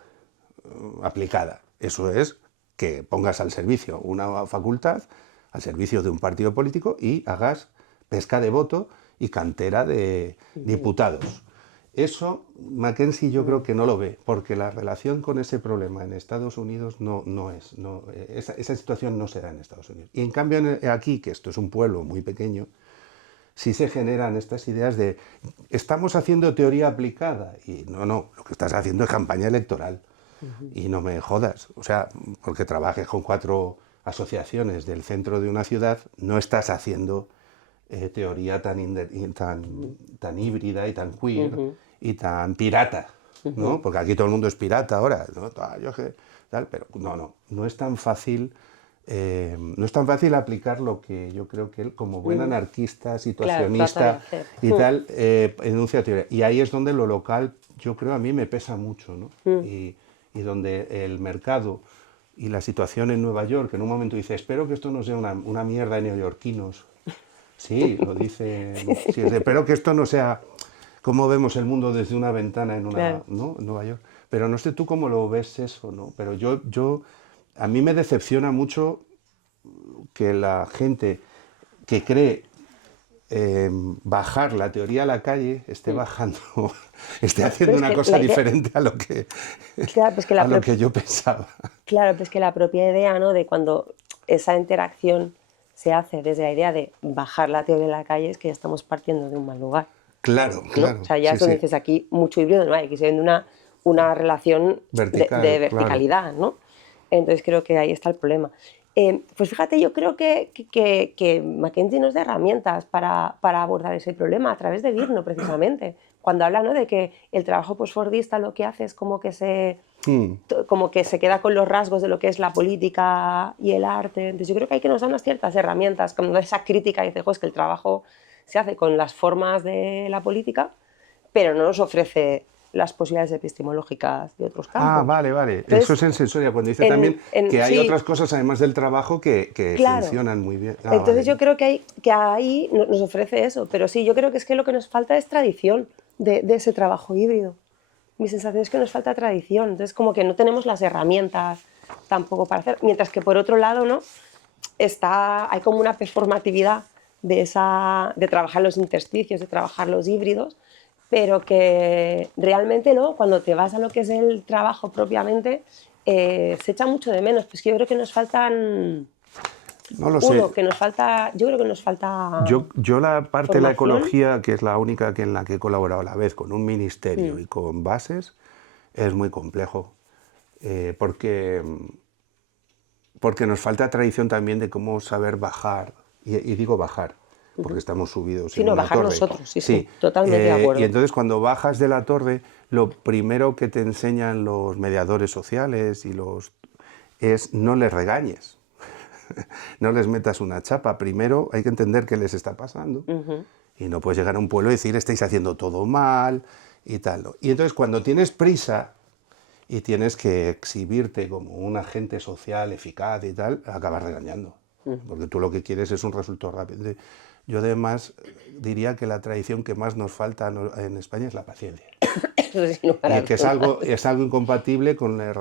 aplicada. Eso es que pongas al servicio una facultad, al servicio de un partido político y hagas pesca de voto y cantera de diputados. Eso Mackenzie yo creo que no lo ve, porque la relación con ese problema en Estados Unidos esa situación no se da en Estados Unidos. Y en cambio aquí, que esto es un pueblo muy pequeño, sí se generan estas ideas de estamos haciendo teoría aplicada. Y no, lo que estás haciendo es campaña electoral. Y no me jodas, o sea, porque trabajes con 4 asociaciones del centro de una ciudad, no estás haciendo teoría tan híbrida y tan queer y tan pirata, ¿no? Porque aquí todo el mundo es pirata ahora, ¿no? Pero no es tan fácil. No es tan fácil aplicar lo que yo creo que él, como buen anarquista, situacionista y tal, enuncia teoría. Y ahí es donde lo local, yo creo, a mí me pesa mucho, ¿no? Y donde el mercado y la situación en Nueva York, en un momento dice, espero que esto no sea una mierda de neoyorquinos. Sí, lo dice. Sí, espero que esto no sea como vemos el mundo desde una ventana en ¿no? Nueva York. Pero no sé tú cómo lo ves eso, ¿no? Pero a mí me decepciona mucho que la gente que cree bajar la teoría a la calle, esté bajando, esté haciendo Pero es una que cosa la idea- diferente a lo que, Claro, pues que a lo que yo pensaba. claro, pues que la propia idea, ¿no? De cuando esa interacción se hace desde la idea de bajar la teoría de la calle, es que ya estamos partiendo de un mal lugar. Claro, ¿No? claro. O sea, ya sí, es donde sí. dices aquí mucho híbrido no hay, que se vende una relación Vertical, de claro. verticalidad, ¿no? Entonces creo que ahí está el problema. Pues fíjate, yo creo que Mackenzie nos da herramientas para abordar ese problema a través de Virno, precisamente. Cuando habla, ¿no?, de que el trabajo postfordista lo que hace es como que se queda con los rasgos de lo que es la política y el arte. Entonces yo creo que hay que nos da unas ciertas herramientas, como esa crítica y dice, es que el trabajo se hace con las formas de la política, pero no nos ofrece las posibilidades epistemológicas de otros campos. Ah, vale, vale. Entonces, Eso es en Sensoria, cuando dice en- también que hay sí. otras cosas además del trabajo que Claro. funcionan muy bien. Ah, Entonces vale. yo creo que ahí nos ofrece eso, pero sí, yo creo que es que lo que nos falta es tradición de ese trabajo híbrido. Mi sensación es que nos falta tradición, entonces como que no tenemos las herramientas tampoco para hacer, mientras que por otro lado, ¿no?, hay como una performatividad de trabajar los intersticios, de trabajar los híbridos, pero que realmente luego cuando te vas a lo que es el trabajo propiamente, se echa mucho de menos. Pues que yo creo que nos faltan... No lo sé. Yo creo que nos falta... Yo la parte de la formación. ecología, que es la única en la que he colaborado a la vez con un ministerio y con bases, es muy complejo. Porque nos falta tradición también de cómo saber bajar. Y digo bajar, porque estamos subidos Sí, en no, una bajar torre. nosotros, sí, totalmente de acuerdo. Y entonces cuando bajas de la torre, lo primero que te enseñan los mediadores sociales es no les regañes. No les metas una chapa. Primero hay que entender qué les está pasando. Y no puedes llegar a un pueblo y decir, estáis haciendo todo mal y tal, ¿no? Y entonces cuando tienes prisa y tienes que exhibirte como un agente social eficaz y tal, acabas regañando. Porque tú lo que quieres es un resultado rápido. Yo además diría que la tradición que más nos falta en España es la paciencia. Eso sin lugar a Y que dudas. es algo incompatible con el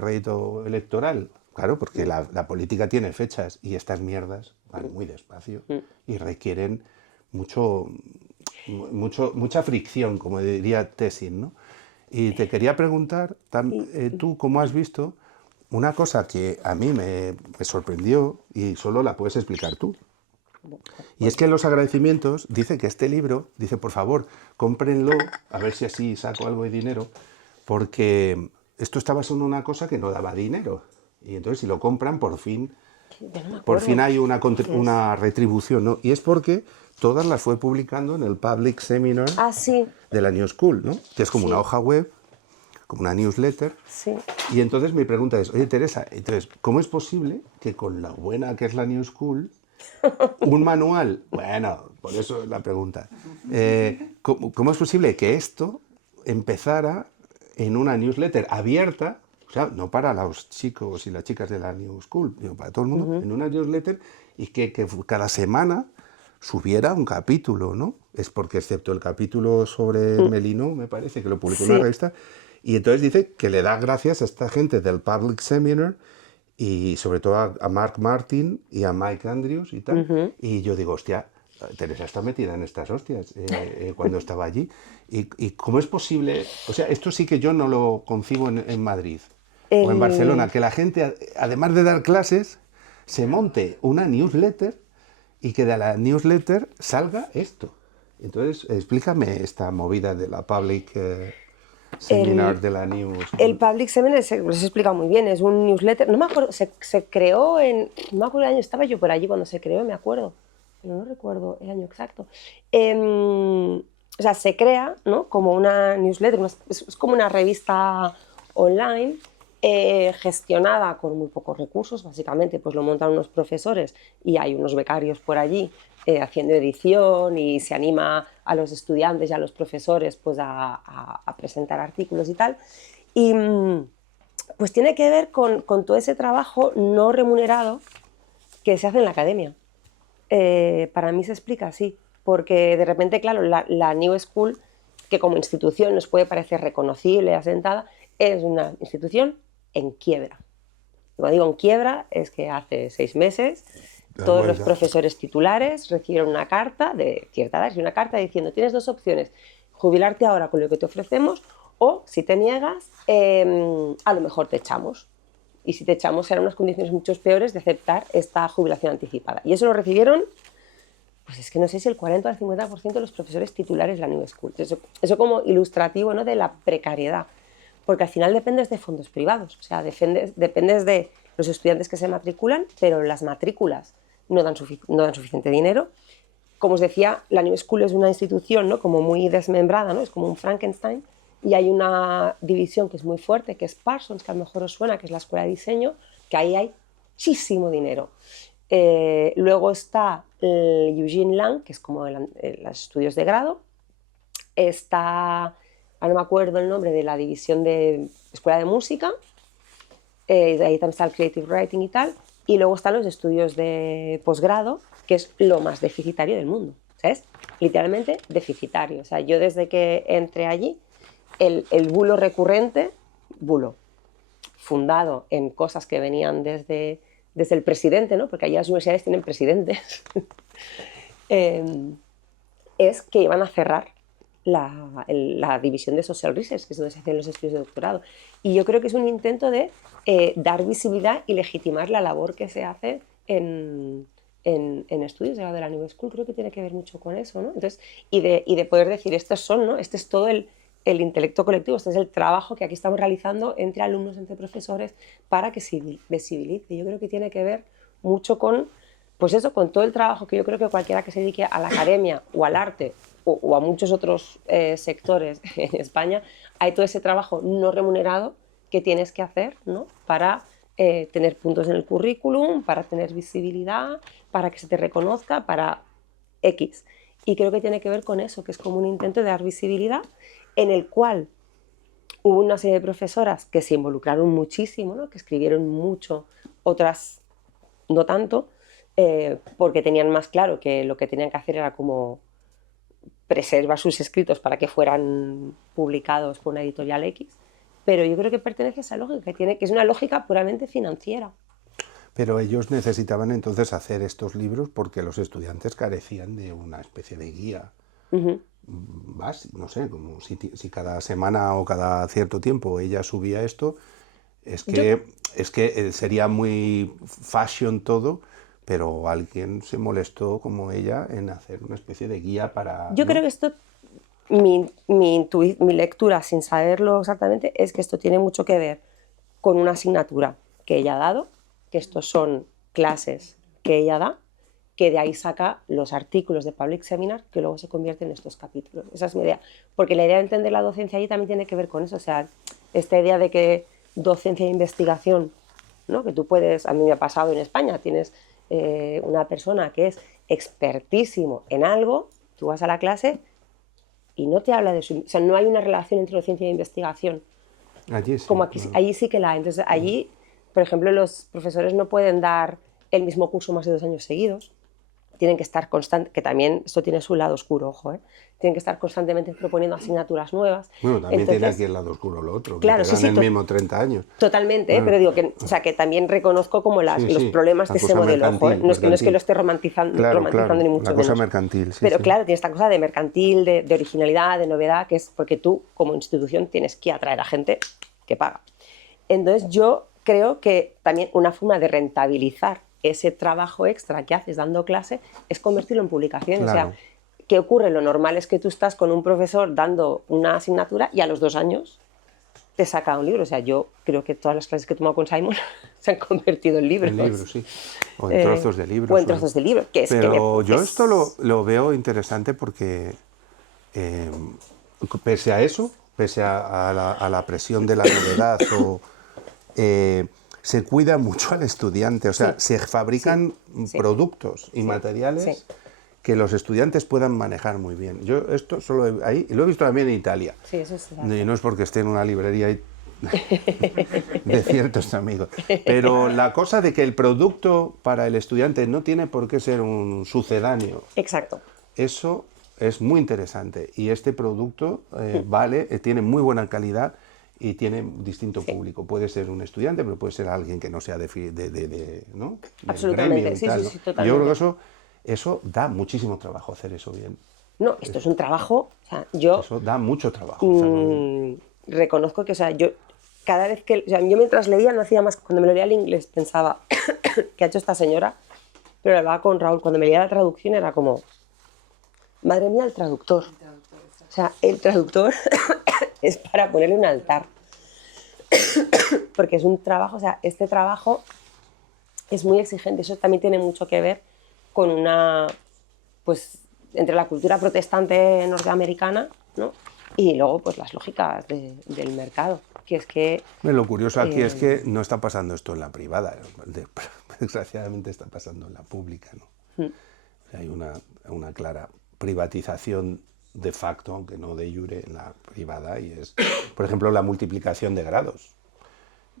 rédito electoral. Claro, porque la política tiene fechas y estas mierdas van muy despacio y requieren mucha fricción, como diría Tessin, ¿no? Y te quería preguntar, tú cómo has visto una cosa que a mí me sorprendió y solo la puedes explicar tú. Y es que en los agradecimientos dice que este libro, dice, por favor, cómprenlo, a ver si así saco algo de dinero, porque esto estaba basado en una cosa que no daba dinero. Y entonces si lo compran, por fin hay una retribución, ¿no? Y es porque todas las fue publicando en el Public Seminar Ah, sí, de la New School, ¿no? Que es como Sí. una hoja web, como una newsletter. sí. Y entonces mi pregunta es, oye Teresa, entonces, ¿cómo es posible que con la buena que es la New School, un manual, bueno, por eso es la pregunta, ¿cómo es posible que esto empezara en una newsletter abierta, o sea, no para los chicos y las chicas de la New School, sino para todo el mundo, en una newsletter y que cada semana subiera un capítulo, ¿no? Es porque excepto el capítulo sobre Melino, me parece, que lo publicó en una Sí. revista, y entonces dice que le da gracias a esta gente del Public Seminar y sobre todo a Mark Martin y a Mike Andrews y tal. Y yo digo, hostia, Teresa está metida en estas hostias cuando estaba allí. ¿Y cómo es posible? O sea, esto sí que yo no lo concibo en Madrid o en Barcelona, que la gente, además de dar clases, se monte una newsletter y que de la newsletter salga esto. Entonces, explícame esta movida de la Public Seminar de la New School. El Public Seminar se explica muy bien, es un newsletter, no me acuerdo, se creó no me acuerdo el año, estaba yo por allí cuando se creó, me acuerdo, pero no recuerdo el año exacto. O sea, se crea, ¿no?, como una newsletter, es como una revista online gestionada con muy pocos recursos, básicamente pues lo montan unos profesores y hay unos becarios por allí haciendo edición y se anima a los estudiantes y a los profesores pues a presentar artículos y tal. Y pues tiene que ver con todo ese trabajo no remunerado que se hace en la academia. Para mí se explica así, porque de repente, claro, la New School, que como institución nos puede parecer reconocible, asentada, es una institución en quiebra. Cuando digo en quiebra es que hace 6 meses Todos los huelga. profesores titulares recibieron una carta de cierta edad, una carta diciendo tienes dos opciones, jubilarte ahora con lo que te ofrecemos o si te niegas, a lo mejor te echamos. Y si te echamos serán unas condiciones mucho peores de aceptar esta jubilación anticipada. Y eso lo recibieron, pues es que no sé si el 40 o el 50% de los profesores titulares de la New School. Eso como ilustrativo, ¿no?, de la precariedad. Porque al final dependes de fondos privados, o sea, dependes de los estudiantes que se matriculan, pero las matrículas no dan suficiente dinero. Como os decía, la New School es una institución, ¿no?, como muy desmembrada, ¿no?, es como un Frankenstein, y hay una división que es muy fuerte, que es Parsons, que a lo mejor os suena, que es la escuela de diseño, que ahí hay muchísimo dinero. Luego está el Eugene Lang, que es como los estudios de grado. Está, ahora no me acuerdo el nombre de la división de escuela de música, de ahí también está el Creative Writing y tal. Y luego están los estudios de posgrado, que es lo más deficitario del mundo, ¿sabes? Literalmente deficitario. O sea, yo desde que entré allí, el bulo recurrente, fundado en cosas que venían desde el presidente, ¿no?, porque allí las universidades tienen presidentes, es que iban a cerrar la división de Social Research, que es donde se hacen los estudios de doctorado. Y yo creo que es un intento de dar visibilidad y legitimar la labor que se hace en estudios de la New School. Creo que tiene que ver mucho con eso, ¿no? Entonces, y de poder decir, estos son, ¿no?, este es todo el intelecto colectivo, este es el trabajo que aquí estamos realizando entre alumnos, entre profesores, para que se visibilice. Yo creo que tiene que ver mucho con, pues eso, con todo el trabajo que yo creo que cualquiera que se dedique a la academia o al arte o a muchos otros sectores en España, hay todo ese trabajo no remunerado que tienes que hacer, ¿no?, para tener puntos en el currículum, para tener visibilidad, para que se te reconozca, para X. Y creo que tiene que ver con eso, que es como un intento de dar visibilidad, en el cual hubo una serie de profesoras que se involucraron muchísimo, ¿no?, que escribieron mucho, otras no tanto, porque tenían más claro que lo que tenían que hacer era como preservar sus escritos para que fueran publicados por una editorial X, pero yo creo que pertenece a esa lógica, que es una lógica puramente financiera. Pero ellos necesitaban entonces hacer estos libros porque los estudiantes carecían de una especie de guía. No sé, como si cada semana o cada cierto tiempo ella subía esto, es que sería muy fashion todo, pero alguien se molestó como ella en hacer una especie de guía para... Yo creo que esto, mi lectura, sin saberlo exactamente, es que esto tiene mucho que ver con una asignatura que ella ha dado, que estos son clases que ella da, que de ahí saca los artículos de Public Seminar que luego se convierten en estos capítulos. Esa es mi idea. Porque la idea de entender la docencia allí también tiene que ver con eso. O sea, esta idea de que docencia e investigación, ¿no?, que tú puedes, a mí me ha pasado en España, tienes una persona que es expertísimo en algo, tú vas a la clase y no te habla de su... O sea, no hay una relación entre docencia e investigación. Allí sí. Como aquí, allí sí que la hay. Entonces, allí, por ejemplo, los profesores no pueden dar el mismo curso más de 2 años seguidos. Tienen que estar constantemente, que también esto tiene su lado oscuro, ojo, tienen que estar constantemente proponiendo asignaturas nuevas. Bueno, también entonces, tiene aquí el lado oscuro lo otro, claro, que te dan el mismo 30 años. Totalmente, Bueno, pero digo que, o sea, que también reconozco como los problemas de ese modelo, ojo, no es que lo esté romantizando, claro, ni mucho la cosa menos. mercantil, sí, Pero sí. claro, tiene esta cosa de mercantil, de originalidad, de novedad, que es porque tú, como institución, tienes que atraer a gente que paga. Entonces, yo creo que también una forma de rentabilizar ese trabajo extra que haces dando clase es convertirlo en publicación. Claro. O sea, ¿qué ocurre? Lo normal es que tú estás con un profesor dando una asignatura y a los 2 años te saca un libro. O sea, yo creo que todas las clases que he tomado con Simon se han convertido en libros. En libros, sí. O en trozos de libros. O en trozos de libros. Pero yo esto lo veo interesante porque pese a eso, pese a la presión de la novedad, se cuida mucho al estudiante. O sea, se fabrican productos y materiales que los estudiantes puedan manejar muy bien. Yo esto solo ahí, y lo he visto también en Italia. Sí, eso es Y no es porque esté en una librería de ciertos amigos. Pero la cosa de que el producto para el estudiante no tiene por qué ser un sucedáneo. Exacto. Eso es muy interesante. Y este producto tiene muy buena calidad y tiene distinto público. Puede ser un estudiante, pero puede ser alguien que no sea ¿no? Del Absolutamente, gremio y sí, tal, sí, ¿no? sí, Yo creo totalmente. que eso da muchísimo trabajo hacer eso bien. No, esto es un trabajo, o sea, yo Eso da mucho trabajo hacerlo bien. reconozco que, o sea, yo cada vez que, o sea, yo mientras leía no hacía más, cuando me lo leía el inglés pensaba, ¿qué ha hecho esta señora? Pero hablaba con Raúl, cuando me leía la traducción era como, madre mía, el traductor. O sea, el traductor es para ponerle un altar. Porque es un trabajo, o sea, este trabajo es muy exigente. Eso también tiene mucho que ver con una, pues, entre la cultura protestante norteamericana, ¿no? Y luego, pues, las lógicas del mercado, que es que... Lo curioso aquí es que no está pasando esto en la privada, desgraciadamente está pasando en la pública, ¿no? O sea, hay una clara privatización de facto, aunque no de jure, en la privada, y es, por ejemplo, la multiplicación de grados,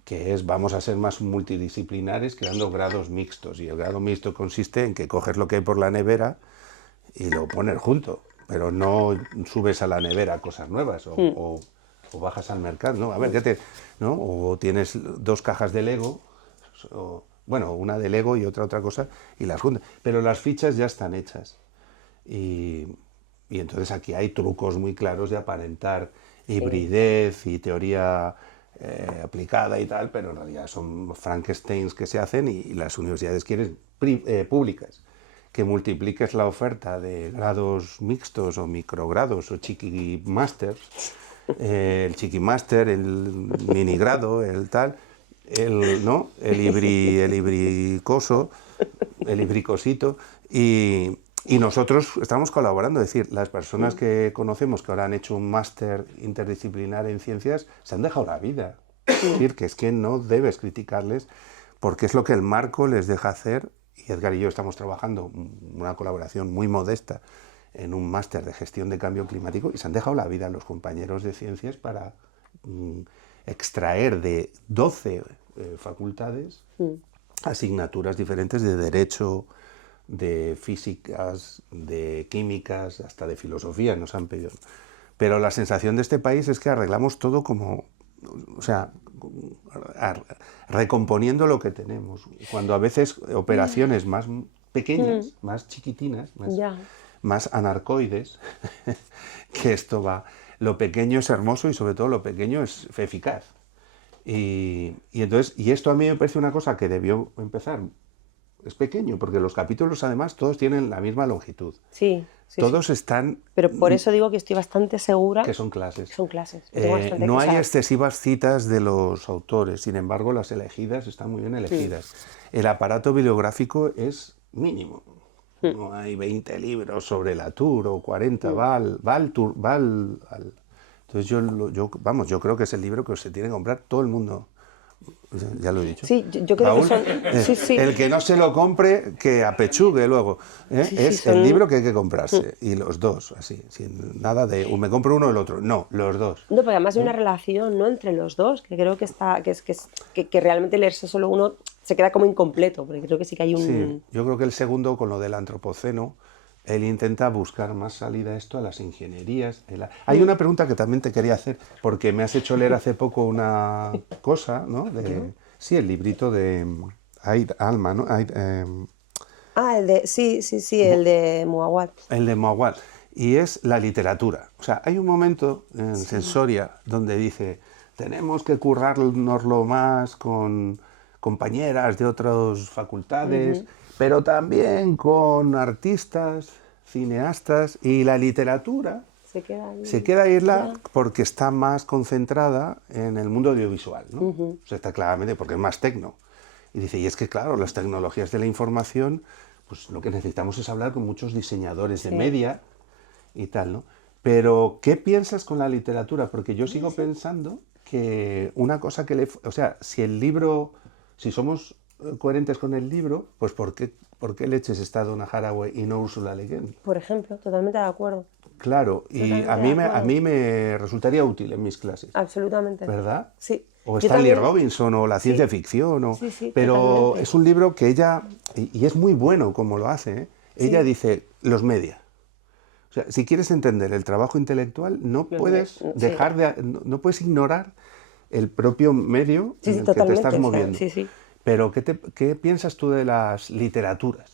que es vamos a ser más multidisciplinares creando grados mixtos, y el grado mixto consiste en que coges lo que hay por la nevera y lo pones junto, pero no subes a la nevera cosas nuevas o bajas al mercado, ¿no? A ver, ¿no? O tienes 2 cajas de Lego, bueno, una de Lego y otra cosa, y las juntas, pero las fichas ya están hechas. Y entonces aquí hay trucos muy claros de aparentar hibridez y teoría aplicada y tal, pero en realidad son Frankensteins que se hacen y las universidades quieren públicas que multipliques la oferta de grados mixtos o microgrados o chiquimasters, el chiquimaster, el minigrado, el tal, ¿no? el hibricoso, el hibricosito, y nosotros estamos colaborando, es decir, las personas que conocemos que ahora han hecho un máster interdisciplinar en ciencias se han dejado la vida. Es decir, que es que no debes criticarles porque es lo que el marco les deja hacer, y Edgar y yo estamos trabajando una colaboración muy modesta en un máster de gestión de cambio climático y se han dejado la vida los compañeros de ciencias para extraer de 12 facultades asignaturas diferentes de derecho, de físicas, de químicas, hasta de filosofía nos han pedido. Pero la sensación de este país es que arreglamos todo como, o sea, recomponiendo lo que tenemos. Cuando a veces operaciones más pequeñas, más chiquitinas, más anarcoides, que esto va, lo pequeño es hermoso y sobre todo lo pequeño es eficaz. Y esto a mí me parece una cosa que debió empezar. Es pequeño, porque los capítulos además todos tienen la misma longitud. Sí, todos están... Pero por eso digo que estoy bastante segura... Que son clases. Son clases. No hay excesivas citas de los autores, sin embargo las elegidas están muy bien elegidas. El aparato bibliográfico es mínimo. No hay 20 libros sobre la Tour o 40, Entonces yo creo que es el libro que se tiene que comprar todo el mundo. Ya lo he dicho. Sí, yo creo Raúl, que son... sí. El que no se lo compre, que apechugue luego. El libro que hay que comprarse. Y los dos, así. Sin nada de me compro uno o el otro. No, los dos. No, pero además hay una relación, ¿no?, entre los dos, que creo que realmente leerse solo uno se queda como incompleto, porque creo que sí que hay un... Sí, yo creo que el segundo, con lo del antropoceno, él intenta buscar más salida a esto, a las ingenierías. Hay una pregunta que también te quería hacer, porque me has hecho leer hace poco una cosa, ¿no? Sí, el librito de Aid Alma, ¿no? el de Muawad. El de Muawad. Y es la literatura. O sea, hay un momento en Sensoria donde dice, tenemos que currárnoslo más con compañeras de otras facultades, pero también con artistas, cineastas, y la literatura se queda aislada porque está más concentrada en el mundo audiovisual, ¿no? O sea, está claramente porque es más tecno. Y dice, y es que claro, las tecnologías de la información, pues lo que necesitamos es hablar con muchos diseñadores de media y tal, ¿no? Pero, ¿qué piensas con la literatura? Porque yo sigo pensando que una cosa que o sea, si somos coherentes con el libro, pues ¿por qué leches está Donna Haraway y no Ursula Le Guin? Por ejemplo, totalmente de acuerdo. Claro, y a mí me resultaría útil en mis clases. Absolutamente. ¿Verdad? Sí. O Stanley Robinson, o la ciencia ficción, pero totalmente. Es un libro que ella, y es muy bueno como lo hace, ¿eh? Ella dice, los media. O sea, si quieres entender el trabajo intelectual, no puedes ignorar el propio medio Sí, en sí, el que te totalmente. estás o sea, moviendo. sí, sí. Pero ¿qué piensas tú de las literaturas?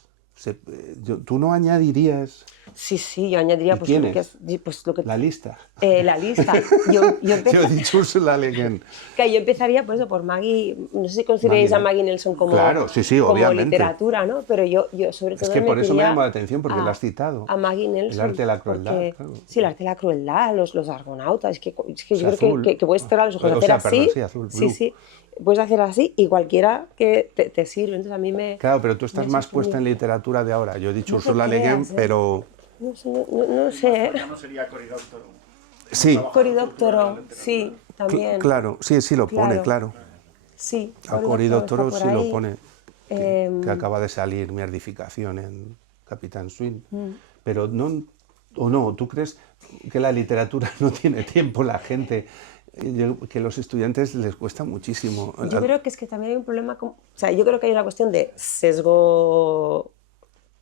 ¿Tú no añadirías Sí, sí, yo añadiría ¿Y pues, quién lo que es? pues lo que la lista? la lista. Yo Yo he empecé, dicho Ursula Le Guin. que yo empezaría por eso, por Maggie, no sé si Maggie consideráis a Nelson. Maggie Nelson Claro, sí, sí, como obviamente. literatura, ¿no? Pero yo sobre Es todo que me por eso me metería llama la atención, porque lo has citado. a Maggie El Nelson, arte de la crueldad, porque claro. sí, el arte de la crueldad, los argonautas, es que O yo sea, creo azul. que puedes pegar los ojos, O hacer sea, así, perdón, sí, azul, sí, blue. sí, puedes hacer así y cualquiera que te sirve. Entonces a mí me Claro, pero tú estás me más puesta en sorprendió. literatura de ahora. Yo he dicho No te Ursula Le Guin, creas, ¿eh? pero No sé, no sé, ¿eh? No sería Cory Doctorow. sí, Cory Doctorow, sí, también. claro, sí lo pone, claro. Sí, A Cory Cory Doctorow está Doctorow por sí lo ahí. pone, que acaba de salir Mierdificación en Capitán Swing. Pero no, o no, ¿tú crees que la literatura no tiene tiempo la gente? Que a los estudiantes les cuesta muchísimo. Yo creo que es que también hay un problema, o sea, yo creo que hay una cuestión de sesgo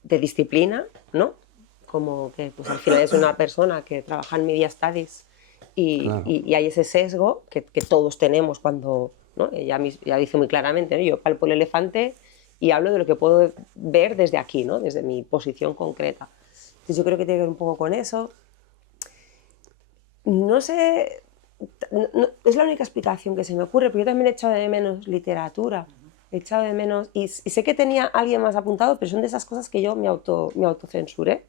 de disciplina, ¿no? Como que pues al final es una persona que trabaja en Media Studies Claro. y hay ese sesgo que todos tenemos cuando, ¿no? Ya dice muy claramente, ¿no? Yo palpo el elefante y hablo de lo que puedo ver desde aquí, ¿no? Desde mi posición concreta. Entonces yo creo que tiene que ver un poco con eso. No sé, es la única explicación que se me ocurre, pero yo también he echado de menos literatura. He echado de menos, y sé que tenía alguien más apuntado, pero son de esas cosas que yo me autocensuré.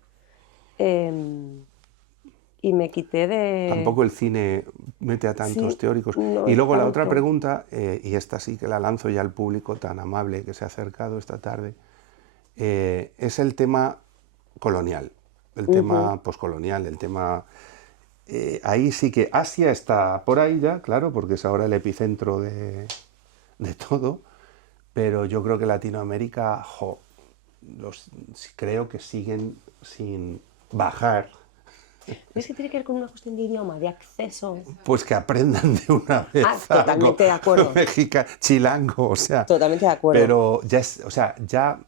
Y me quité de... Tampoco el cine mete a tantos Sí, teóricos. no Y luego la otra tanto. pregunta, y esta sí que la lanzo ya al público tan amable que se ha acercado esta tarde, es el tema colonial, el tema poscolonial, el tema... ahí sí que Asia está por ahí ya, claro, porque es ahora el epicentro de todo, pero yo creo que Latinoamérica, creo que siguen sin bajar. Es que tiene que ver con una cuestión de idioma, de acceso. Pues que aprendan de una vez Totalmente de acuerdo. chilango, o sea. Totalmente de acuerdo. Pero ya es, o sea, ya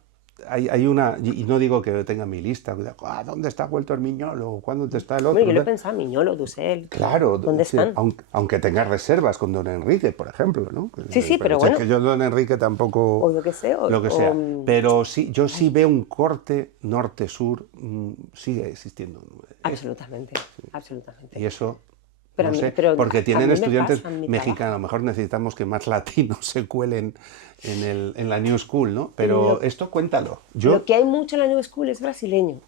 hay una, y no digo que tenga mi lista, ¿dónde está Walter Miñolo? ¿Cuándo está el otro? Bueno, yo lo he pensado, Miñolo, Dussel. Claro, ¿Dónde sí, están? aunque tengas reservas con Don Enrique, por ejemplo, ¿no? Sí, pero es bueno. que yo Don Enrique tampoco... O yo qué sé. Lo que sea. Pero sí, yo sí veo un corte norte-sur, sigue existiendo. Absolutamente, absolutamente. Y eso, Pero no a mí- sé, pero porque a tienen mí me estudiantes pasa en mi mexicanos, a lo mejor necesitamos que más latinos se cuelen en la New School, ¿no? Pero esto cuéntalo. Lo que hay mucho en la New School es brasileño.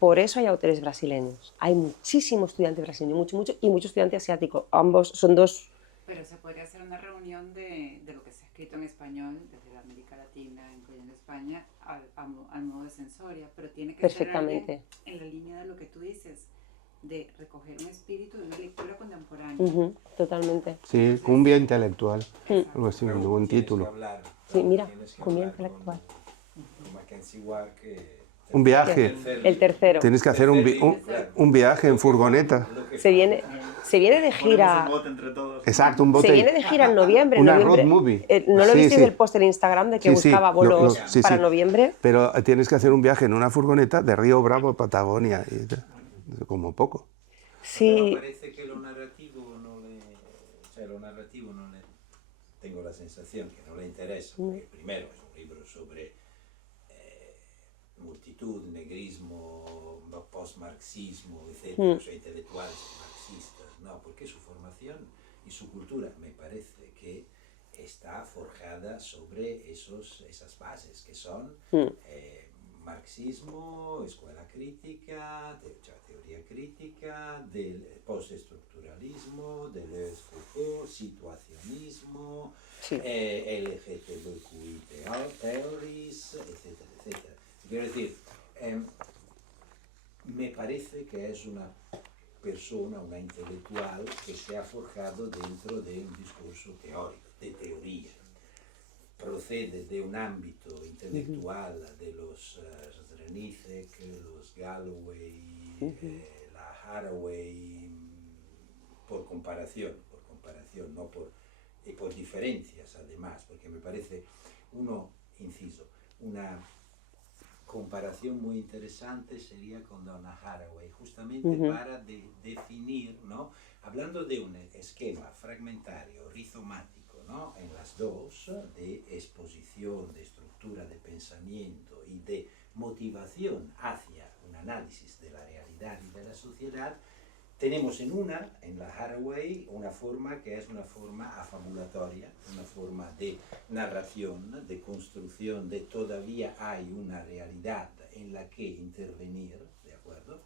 Por eso hay autores brasileños. Hay muchísimo estudiante brasileño, mucho, y mucho estudiante asiático. Ambos son dos. Pero se podría hacer una reunión de lo que se ha escrito en español, desde la América Latina, incluyendo España, al modo de Sensoria, pero tiene que ser Perfectamente. en la línea de lo que tú dices, de recoger un espíritu de una lectura contemporánea. Totalmente. Sí, cumbia intelectual, algo así, un buen título. Sí, mira, cumbia intelectual. Un viaje, El tercero. tienes que hacer un viaje en furgoneta. Se viene de gira. Un bote entre todos. Exacto, un bote. Se viene de gira en noviembre. Una noviembre. road movie. ¿No lo Sí, visteis sí. del póster en Instagram de que Sí, sí, buscaba bolos sí, para sí. noviembre? Pero tienes que hacer un viaje en una furgoneta de Río Bravo a Patagonia, como poco. Sí. Parece que lo narrativo no le, tengo la sensación que no le interesa, porque primero es un libro sobre multitud, negrismo, postmarxismo, etc., o sea, intelectuales marxistas, no, porque su formación y su cultura me parece que está forjada sobre esas bases que son marxismo, escuela crítica, teoría crítica, del postestructuralismo, del Foucault, situacionismo, LGTBQI theories, etcétera, etcétera. Quiero decir, me parece que es una persona, una intelectual que se ha forjado dentro de un discurso teórico, de teoría. Procede de un ámbito intelectual de los Zrenicek, los Galloway, la Haraway, por comparación, no por diferencias además, porque me parece, inciso, una comparación muy interesante sería con Donna Haraway, justamente para definir, ¿no? Hablando de un esquema fragmentario, rizomático, ¿no? En las dos, de exposición, de estructura de pensamiento y de motivación hacia un análisis de la realidad y de la sociedad, tenemos en la Haraway, una forma que es una forma afabulatoria, una forma de narración, de construcción, de todavía hay una realidad en la que intervenir, ¿de acuerdo?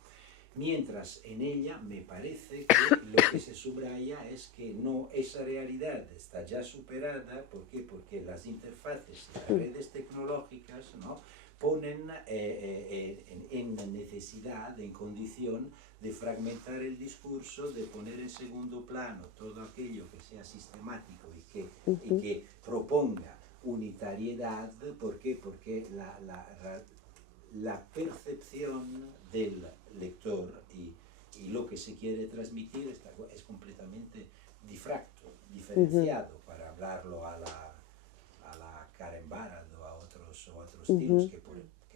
Mientras en ella me parece que lo que se subraya es que no, esa realidad está ya superada. ¿Por qué? Porque las interfaces y las redes tecnológicas, ¿no?, ponen en necesidad, en condición de fragmentar el discurso, de poner en segundo plano todo aquello que sea sistemático y que proponga unitariedad. ¿Por qué? Porque la percepción del lector y lo que se quiere transmitir es completamente difracto, diferenciado, para hablarlo a la Karen Barad o a otros estilos que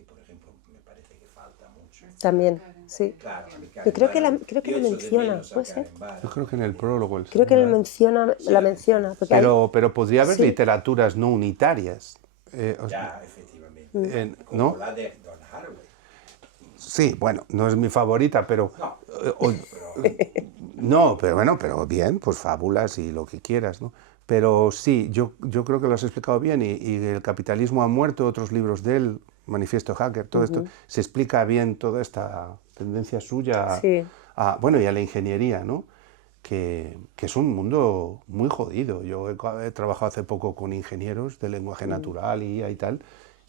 por ejemplo me parece que falta mucho. También, sí. Claro, a mí Yo creo que la, Barad, creo que la yo echo de menciona, menos a ¿puede ser? Karen Barad. Yo creo que en el prólogo. Creo que Sí, la menciona. Porque Pero podría haber Sí. literaturas no unitarias. Ya, efectivamente. ¿no? Como la de Don Haraway. Sí, bueno, no es mi favorita, pero... No, No, pero bueno, pero bien, pues fábulas y lo que quieras, ¿no? Pero sí, yo creo que lo has explicado bien y El capitalismo ha muerto, otros libros de él, Manifiesto Hacker, todo esto, se explica bien toda esta tendencia suya Sí. bueno, y a la ingeniería, ¿no? Que es un mundo muy jodido. Yo he trabajado hace poco con ingenieros de lenguaje natural y IA y tal,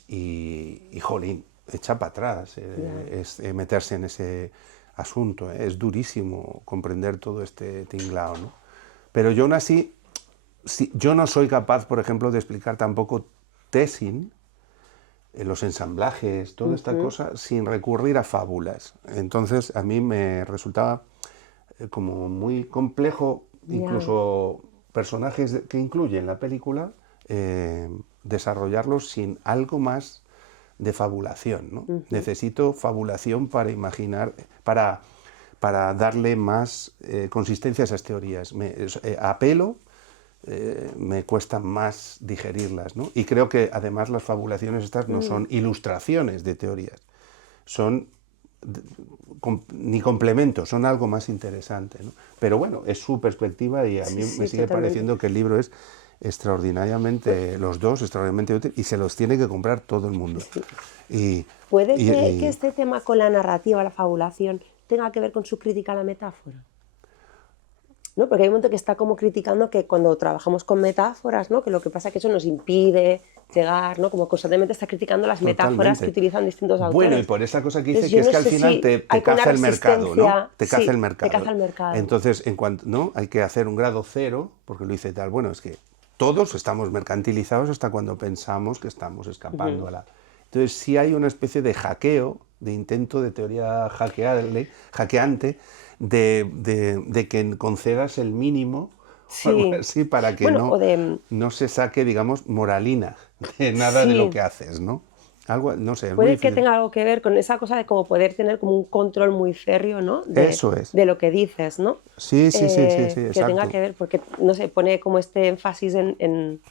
y jolín, echa para atrás es meterse en ese asunto. Es durísimo comprender todo este tinglao, ¿no? Pero yo aún así, yo no soy capaz, por ejemplo, de explicar tampoco Tessin, los ensamblajes, toda esta cosa, sin recurrir a fábulas. Entonces, a mí me resultaba como muy complejo, incluso personajes que incluye en la película, desarrollarlos sin algo más de fabulación, ¿no? Necesito fabulación para imaginar, para darle más consistencia a esas teorías. Apelo, me cuesta más digerirlas, ¿no? Y creo que además las fabulaciones estas no son ilustraciones de teorías, son ni complementos, son algo más interesante, ¿no? Pero bueno, es su perspectiva y a mí me sigue pareciendo que el libro es extraordinariamente, los dos extraordinariamente útil, y se los tiene que comprar todo el mundo. ¿Puede que este tema con la narrativa, la fabulación, tenga que ver con su crítica a la metáfora? ¿No? Porque hay un momento que está como criticando que cuando trabajamos con metáforas, ¿no?, que lo que pasa es que eso nos impide llegar, ¿no?, como constantemente está criticando las metáforas que utilizan distintos autores. Bueno, y por esa cosa que dice Entonces, que es yo que no al sé final si te hay como caza una el mercado, ¿no? resistencia. Te caza el mercado. Te caza el mercado. Entonces, ¿no?, hay que hacer un grado cero, porque lo dice tal, bueno, es que todos estamos mercantilizados hasta cuando pensamos que estamos escapando a la... Entonces, sí hay una especie de hackeo, de intento de teoría hackeante, de que concedas el mínimo, o algo así, para que no se saque, digamos, moralina de nada de lo que haces, ¿no? Algo, no sé, es muy Puede difícil. que tenga algo que ver con esa cosa de como poder tener como un control muy férreo, ¿no? Eso es. De lo que dices, ¿no? Sí, Que exacto. tenga que ver, porque, no sé, pone como este énfasis en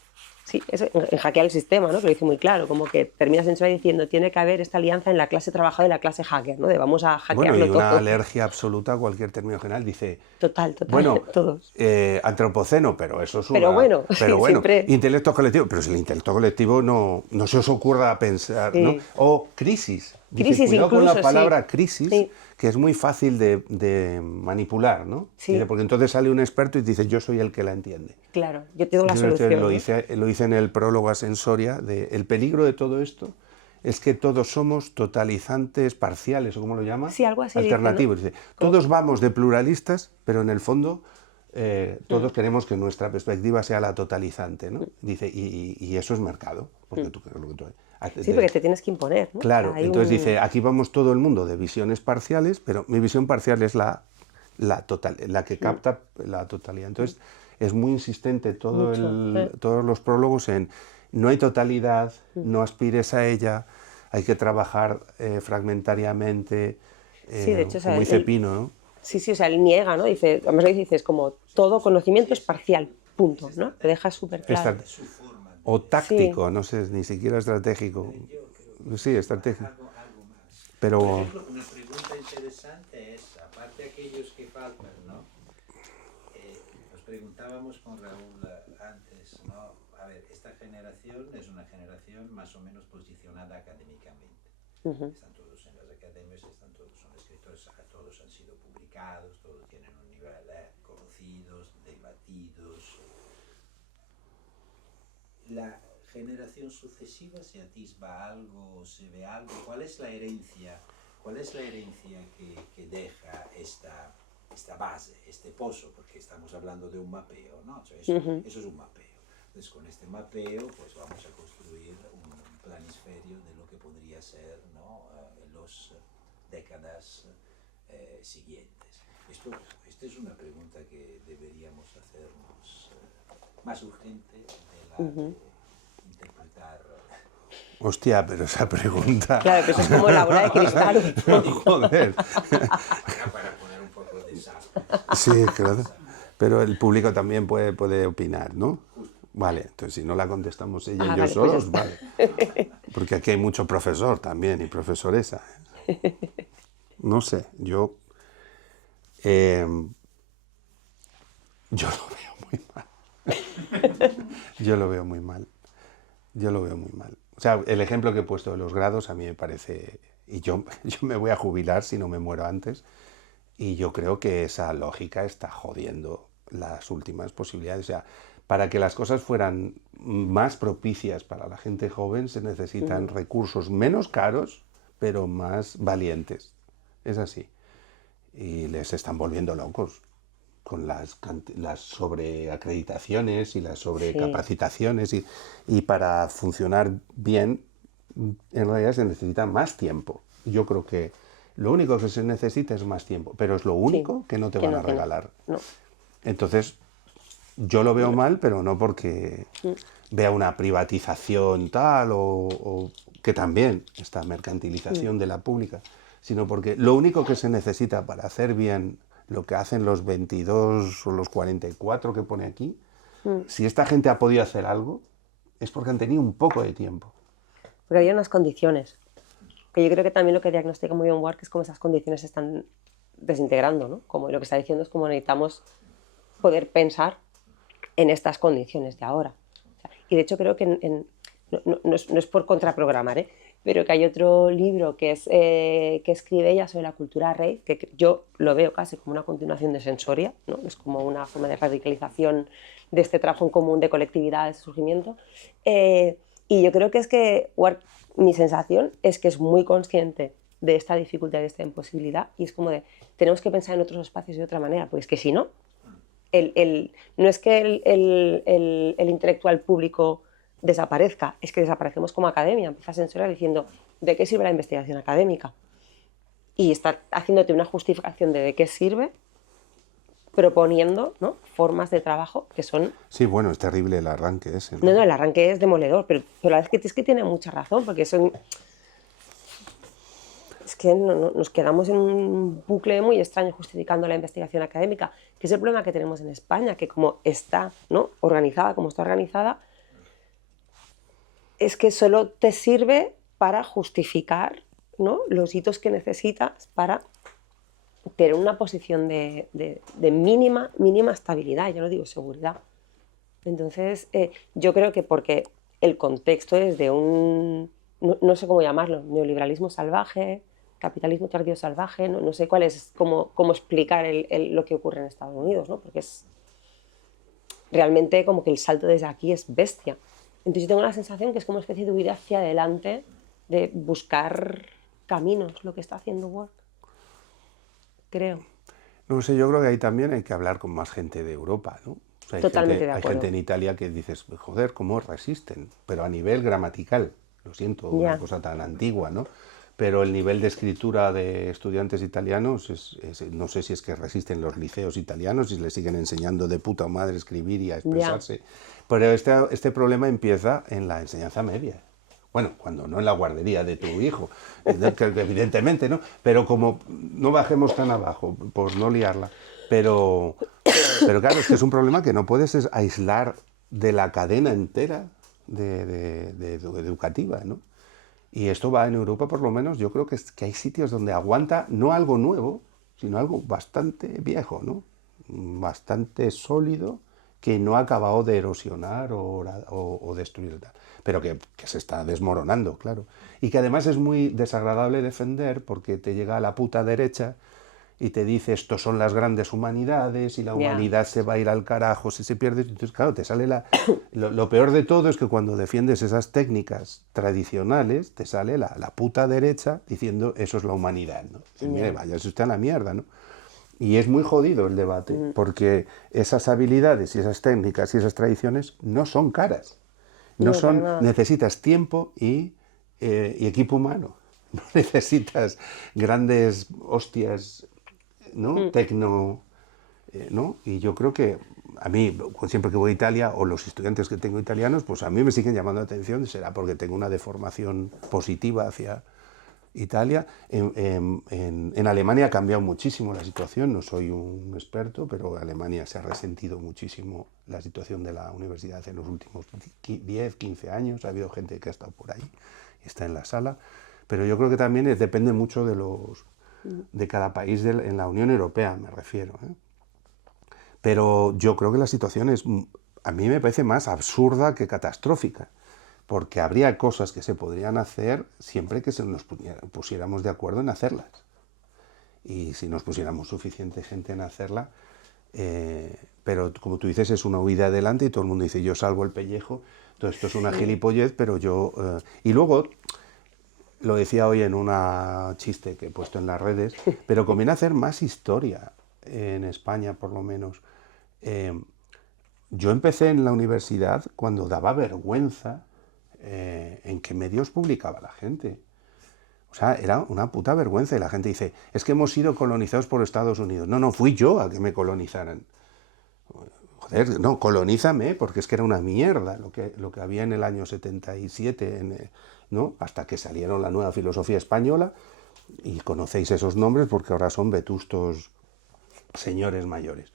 hackear el sistema, ¿no? Que lo dice muy claro, como que termina Sensori diciendo tiene que haber esta alianza en la clase trabajadora y la clase hacker, ¿no? De vamos a hackearlo bueno, y una todo. alergia absoluta a cualquier término general. Dice, Total, bueno, todos. antropoceno, pero eso es una... Pero bueno, siempre... intelecto colectivo, pero si el intelecto colectivo no se os ocurra pensar, ¿no? O crisis. Dice, Crisis cuidado incluso, con la palabra crisis, sí. que es muy fácil de manipular, ¿no? Sí. Dice, porque entonces sale un experto y dice, yo soy el que la entiende. Claro, yo tengo la solución. Lo hice en el prólogo a Sensoria, el peligro de todo esto es que todos somos totalizantes parciales, o como lo llama, Sí, algo así alternativos. dice, ¿no? Dice, todos vamos de pluralistas, pero en el fondo todos queremos que nuestra perspectiva sea la totalizante, ¿no? Dice, y eso es mercado, porque Sí, porque te tienes que imponer, ¿no? Claro, entonces dice, aquí vamos todo el mundo de visiones parciales, pero mi visión parcial es la que capta la totalidad. Entonces es muy insistente todos los prólogos en no hay totalidad, no aspires a ella, hay que trabajar fragmentariamente, Sí, de hecho, o sea, como dice Pino, ¿no? Sí, sí, o sea, él niega, ¿no? Dice, además lo dice, es como todo conocimiento es parcial, punto, ¿no? Te deja súper claro. Estar- o táctico, no sé, ni siquiera estratégico. Sí, estratégico. Algo más. Pero- Por ejemplo, una pregunta interesante es, aparte de aquellos que faltan, ¿no? Nos preguntábamos con Raúl antes, ¿no? A ver, esta generación es una generación más o menos posicionada académicamente. Están todos en las academias, están todos, son escritores, todos han sido publicados, todos tienen un nivel conocidos, debatidos. La generación sucesiva, se atisba algo, se ve algo. ¿Cuál es la herencia? ¿Cuál es la herencia que deja esta base, este pozo? Porque estamos hablando de un mapeo, ¿no? O sea, eso es un mapeo. Entonces, con este mapeo, pues vamos a construir un planisferio de lo que podría ser, ¿no? En las décadas siguientes. Esta es una pregunta que deberíamos hacernos más urgente de la de interpretar. Hostia, pero esa pregunta... Claro, que eso es como la bola de cristal. Joder. Para poner un poco de sal. Sí, claro. Pero el público también puede opinar, ¿no? Vale, entonces si no la contestamos ella y yo vale, pues solos, ya vale. Porque aquí hay mucho profesor también y profesoresa. No sé, yo lo veo muy mal. Yo lo veo muy mal. Yo lo veo muy mal. O sea, el ejemplo que he puesto de los grados a mí me parece... Y yo me voy a jubilar si no me muero antes. Y yo creo que esa lógica está jodiendo las últimas posibilidades. O sea, para que las cosas fueran más propicias para la gente joven se necesitan recursos menos caros, pero más valientes. Es así. Y les están volviendo locos con las sobreacreditaciones y las sobrecapacitaciones. Y para funcionar bien, en realidad se necesita más tiempo. Yo creo que lo único que se necesita es más tiempo, pero es lo único que no te van a regalar. No. Entonces, yo lo veo mal, pero no porque vea una privatización tal o que también esta mercantilización de la pública, sino porque lo único que se necesita para hacer bien lo que hacen los 22 o los 44 que pone aquí, si esta gente ha podido hacer algo, es porque han tenido un poco de tiempo. Porque había unas condiciones. Que yo creo que también lo que diagnostica muy bien Ward es como esas condiciones se están desintegrando, ¿no? Como lo que está diciendo es como necesitamos poder pensar en estas condiciones de ahora. O sea, y de hecho creo que no es por contraprogramar, pero que hay otro libro que escribe ella sobre la cultura rave, que yo lo veo casi como una continuación de Sensoria, ¿no? Es como una forma de radicalización de este trabajo en común de colectividad, de surgimiento. Y yo creo que es que Ward, mi sensación es que es muy consciente de esta dificultad, de esta imposibilidad, y es como de, tenemos que pensar en otros espacios de otra manera, porque es que si no, no es que el intelectual público desaparezca, es que desaparecemos como academia. Empieza Sensoria diciendo, ¿de qué sirve la investigación académica? Y está haciéndote una justificación de qué sirve, proponiendo, ¿no?, formas de trabajo que son... Sí, bueno, es terrible el arranque ese, ¿no? No, el arranque es demoledor, pero la verdad es que tiene mucha razón, porque son... Es que nos quedamos en un bucle muy extraño justificando la investigación académica, que es el problema que tenemos en España, que como está, ¿no?, organizada, como está organizada, es que solo te sirve para justificar, ¿no?, los hitos que necesitas para tener una posición de mínima estabilidad, yo no digo seguridad. Entonces, yo creo que porque el contexto es de un, no sé cómo llamarlo, neoliberalismo salvaje, capitalismo tardío salvaje, no sé cuál es, cómo explicar lo que ocurre en Estados Unidos, ¿no? Porque es realmente como que el salto desde aquí es bestia. Entonces yo tengo la sensación que es como una especie de huida hacia adelante, de buscar caminos, lo que está haciendo Ward. Creo. No sé, yo creo que ahí también hay que hablar con más gente de Europa, ¿no? O sea, Totalmente de hay acuerdo. gente en Italia que dices, joder, ¿cómo resisten? Pero a nivel gramatical, lo siento, una Ya. cosa tan antigua, ¿no? Pero el nivel de escritura de estudiantes italianos, no sé si es que resisten los liceos italianos y les siguen enseñando de puta madre a escribir y a expresarse. Pero este problema empieza en la enseñanza media. Bueno, cuando no en la guardería de tu hijo, que evidentemente, ¿no? Pero como no bajemos tan abajo, por no liarla. Pero claro, es que es un problema que no puedes aislar de la cadena entera educativa, ¿no? Y esto va en Europa, por lo menos, yo creo que hay sitios donde aguanta no algo nuevo, sino algo bastante viejo, ¿no? Bastante sólido, que no ha acabado de erosionar o destruir, pero que se está desmoronando, claro. Y que además es muy desagradable defender porque te llega a la puta derecha y te dice estos son las grandes humanidades y la humanidad se va a ir al carajo si se pierde. Entonces, claro, te sale lo peor de todo es que cuando defiendes esas técnicas tradicionales, te sale la puta derecha diciendo eso es la humanidad, ¿no? Dices, mire, váyase usted a la mierda, ¿no? Y es muy jodido el debate, porque esas habilidades y esas técnicas y esas tradiciones no son caras. No son, necesitas tiempo y equipo humano. No necesitas grandes hostias, ¿no? Tecno, ¿no? Y yo creo que a mí, siempre que voy a Italia, o los estudiantes que tengo italianos, pues a mí me siguen llamando la atención, será porque tengo una deformación positiva hacia Italia. En Alemania ha cambiado muchísimo la situación, no soy un experto, pero Alemania se ha resentido muchísimo la situación de la universidad en los últimos 10, 15 años, ha habido gente que ha estado por ahí y está en la sala, pero yo creo que también depende mucho de cada país en la Unión Europea, me refiero, ¿eh? Pero yo creo que la situación a mí me parece más absurda que catastrófica, porque habría cosas que se podrían hacer siempre que nos pusiéramos de acuerdo en hacerlas. Y si nos pusiéramos suficiente gente en hacerla, pero como tú dices, es una huida adelante y todo el mundo dice, yo salvo el pellejo, todo esto es una gilipollez, pero yo... Y luego, lo decía hoy en una chiste que he puesto en las redes, pero conviene hacer más historia en España, por lo menos. Yo empecé en la universidad cuando daba vergüenza en qué medios publicaba la gente. O sea, era una puta vergüenza. Y la gente dice, es que hemos sido colonizados por Estados Unidos. No, fui yo a que me colonizaran. Joder, no, colonízame, porque es que era una mierda lo que había en el año 77, ¿no? Hasta que salieron la nueva filosofía española, y conocéis esos nombres porque ahora son vetustos señores mayores.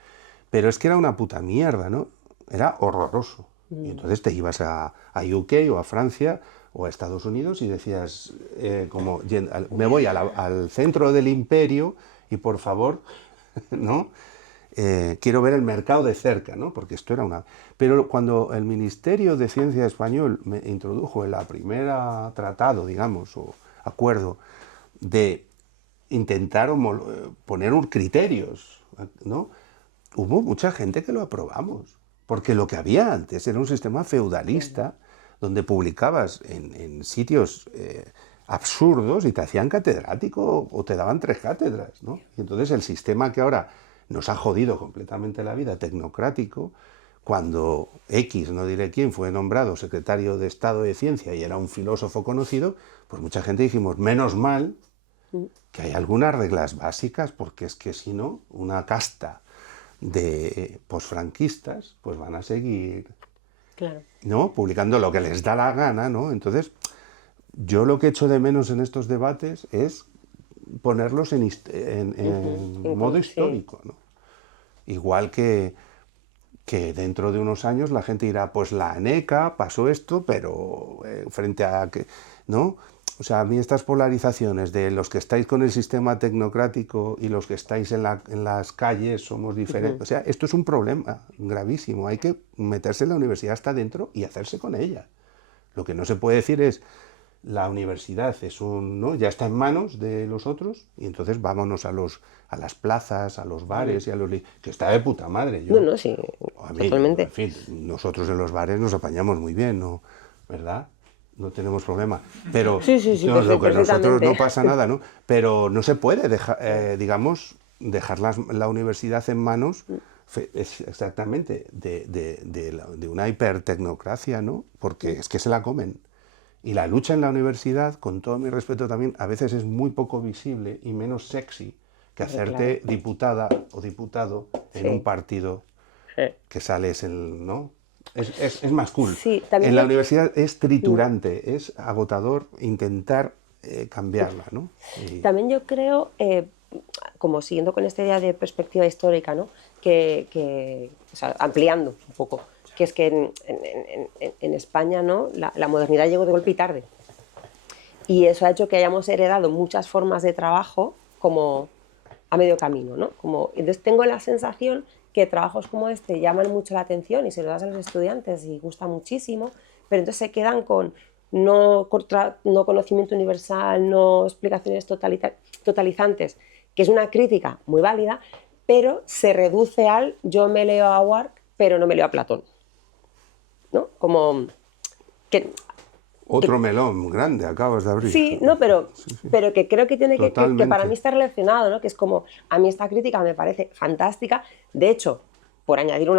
Pero es que era una puta mierda, ¿no? Era horroroso. Y entonces te ibas a UK o a Francia o a Estados Unidos y decías, me voy al centro del imperio y por favor, ¿no? Quiero ver el mercado de cerca, ¿no? Porque esto era una... Pero cuando el Ministerio de Ciencia español me introdujo en la primera tratado, digamos, o acuerdo, de intentar poner criterios, ¿no? Hubo mucha gente que lo aprobamos, porque lo que había antes era un sistema feudalista donde publicabas en sitios absurdos y te hacían catedrático o te daban 3 cátedras, ¿no? Y entonces el sistema que ahora nos ha jodido completamente la vida, tecnocrático, cuando X, no diré quién, fue nombrado secretario de Estado de Ciencia y era un filósofo conocido, pues mucha gente dijimos, menos mal que hay algunas reglas básicas, porque es que si no, una casta de posfranquistas pues van a seguir, ¿no? Publicando lo que les da la gana, ¿no? Entonces, yo lo que echo de menos en estos debates es ponerlos en modo histórico, ¿no? Igual que dentro de unos años la gente dirá, pues la ANECA pasó esto, pero frente a que, ¿no? O sea, a mí estas polarizaciones de los que estáis con el sistema tecnocrático y los que estáis en las calles somos diferentes, o sea, esto es un problema gravísimo, hay que meterse en la universidad hasta dentro y hacerse con ella. Lo que no se puede decir es, la universidad es ¿no? Ya está en manos de los otros y entonces vámonos a las plazas, a los bares y a que está de puta madre. No, sí, totalmente. En fin, nosotros en los bares nos apañamos muy bien, ¿no? ¿Verdad? No tenemos problema. Pero sí, lo que nosotros no pasa nada, ¿no? Pero no se puede dejar la universidad en manos exactamente de una hipertecnocracia, ¿no? Porque es que se la comen. Y la lucha en la universidad, con todo mi respeto también, a veces es muy poco visible y menos sexy que hacerte diputada o diputado en un partido que sales ¿no? es más cool. Sí, también en la yo- universidad es triturante, es agotador intentar cambiarla, ¿no? Y- También yo creo, como siguiendo con esta idea de perspectiva histórica, ¿no? O sea, ampliando un poco, que es que en España, ¿no? La modernidad llegó de golpe y tarde. Y eso ha hecho que hayamos heredado muchas formas de trabajo como a medio camino, ¿no? Entonces tengo la sensación que trabajos como este llaman mucho la atención y se lo das a los estudiantes y gusta muchísimo, pero entonces se quedan con no conocimiento universal, no explicaciones totalizantes, que es una crítica muy válida, pero se reduce al yo me leo a Wark, pero no me leo a Platón, ¿no? Como que Otro melón grande acabas de abrir. sí, no, pero que creo que tiene que para Totalmente. mí está relacionado, ¿no? Que es como, a mí esta crítica me parece fantástica. De hecho, por añadir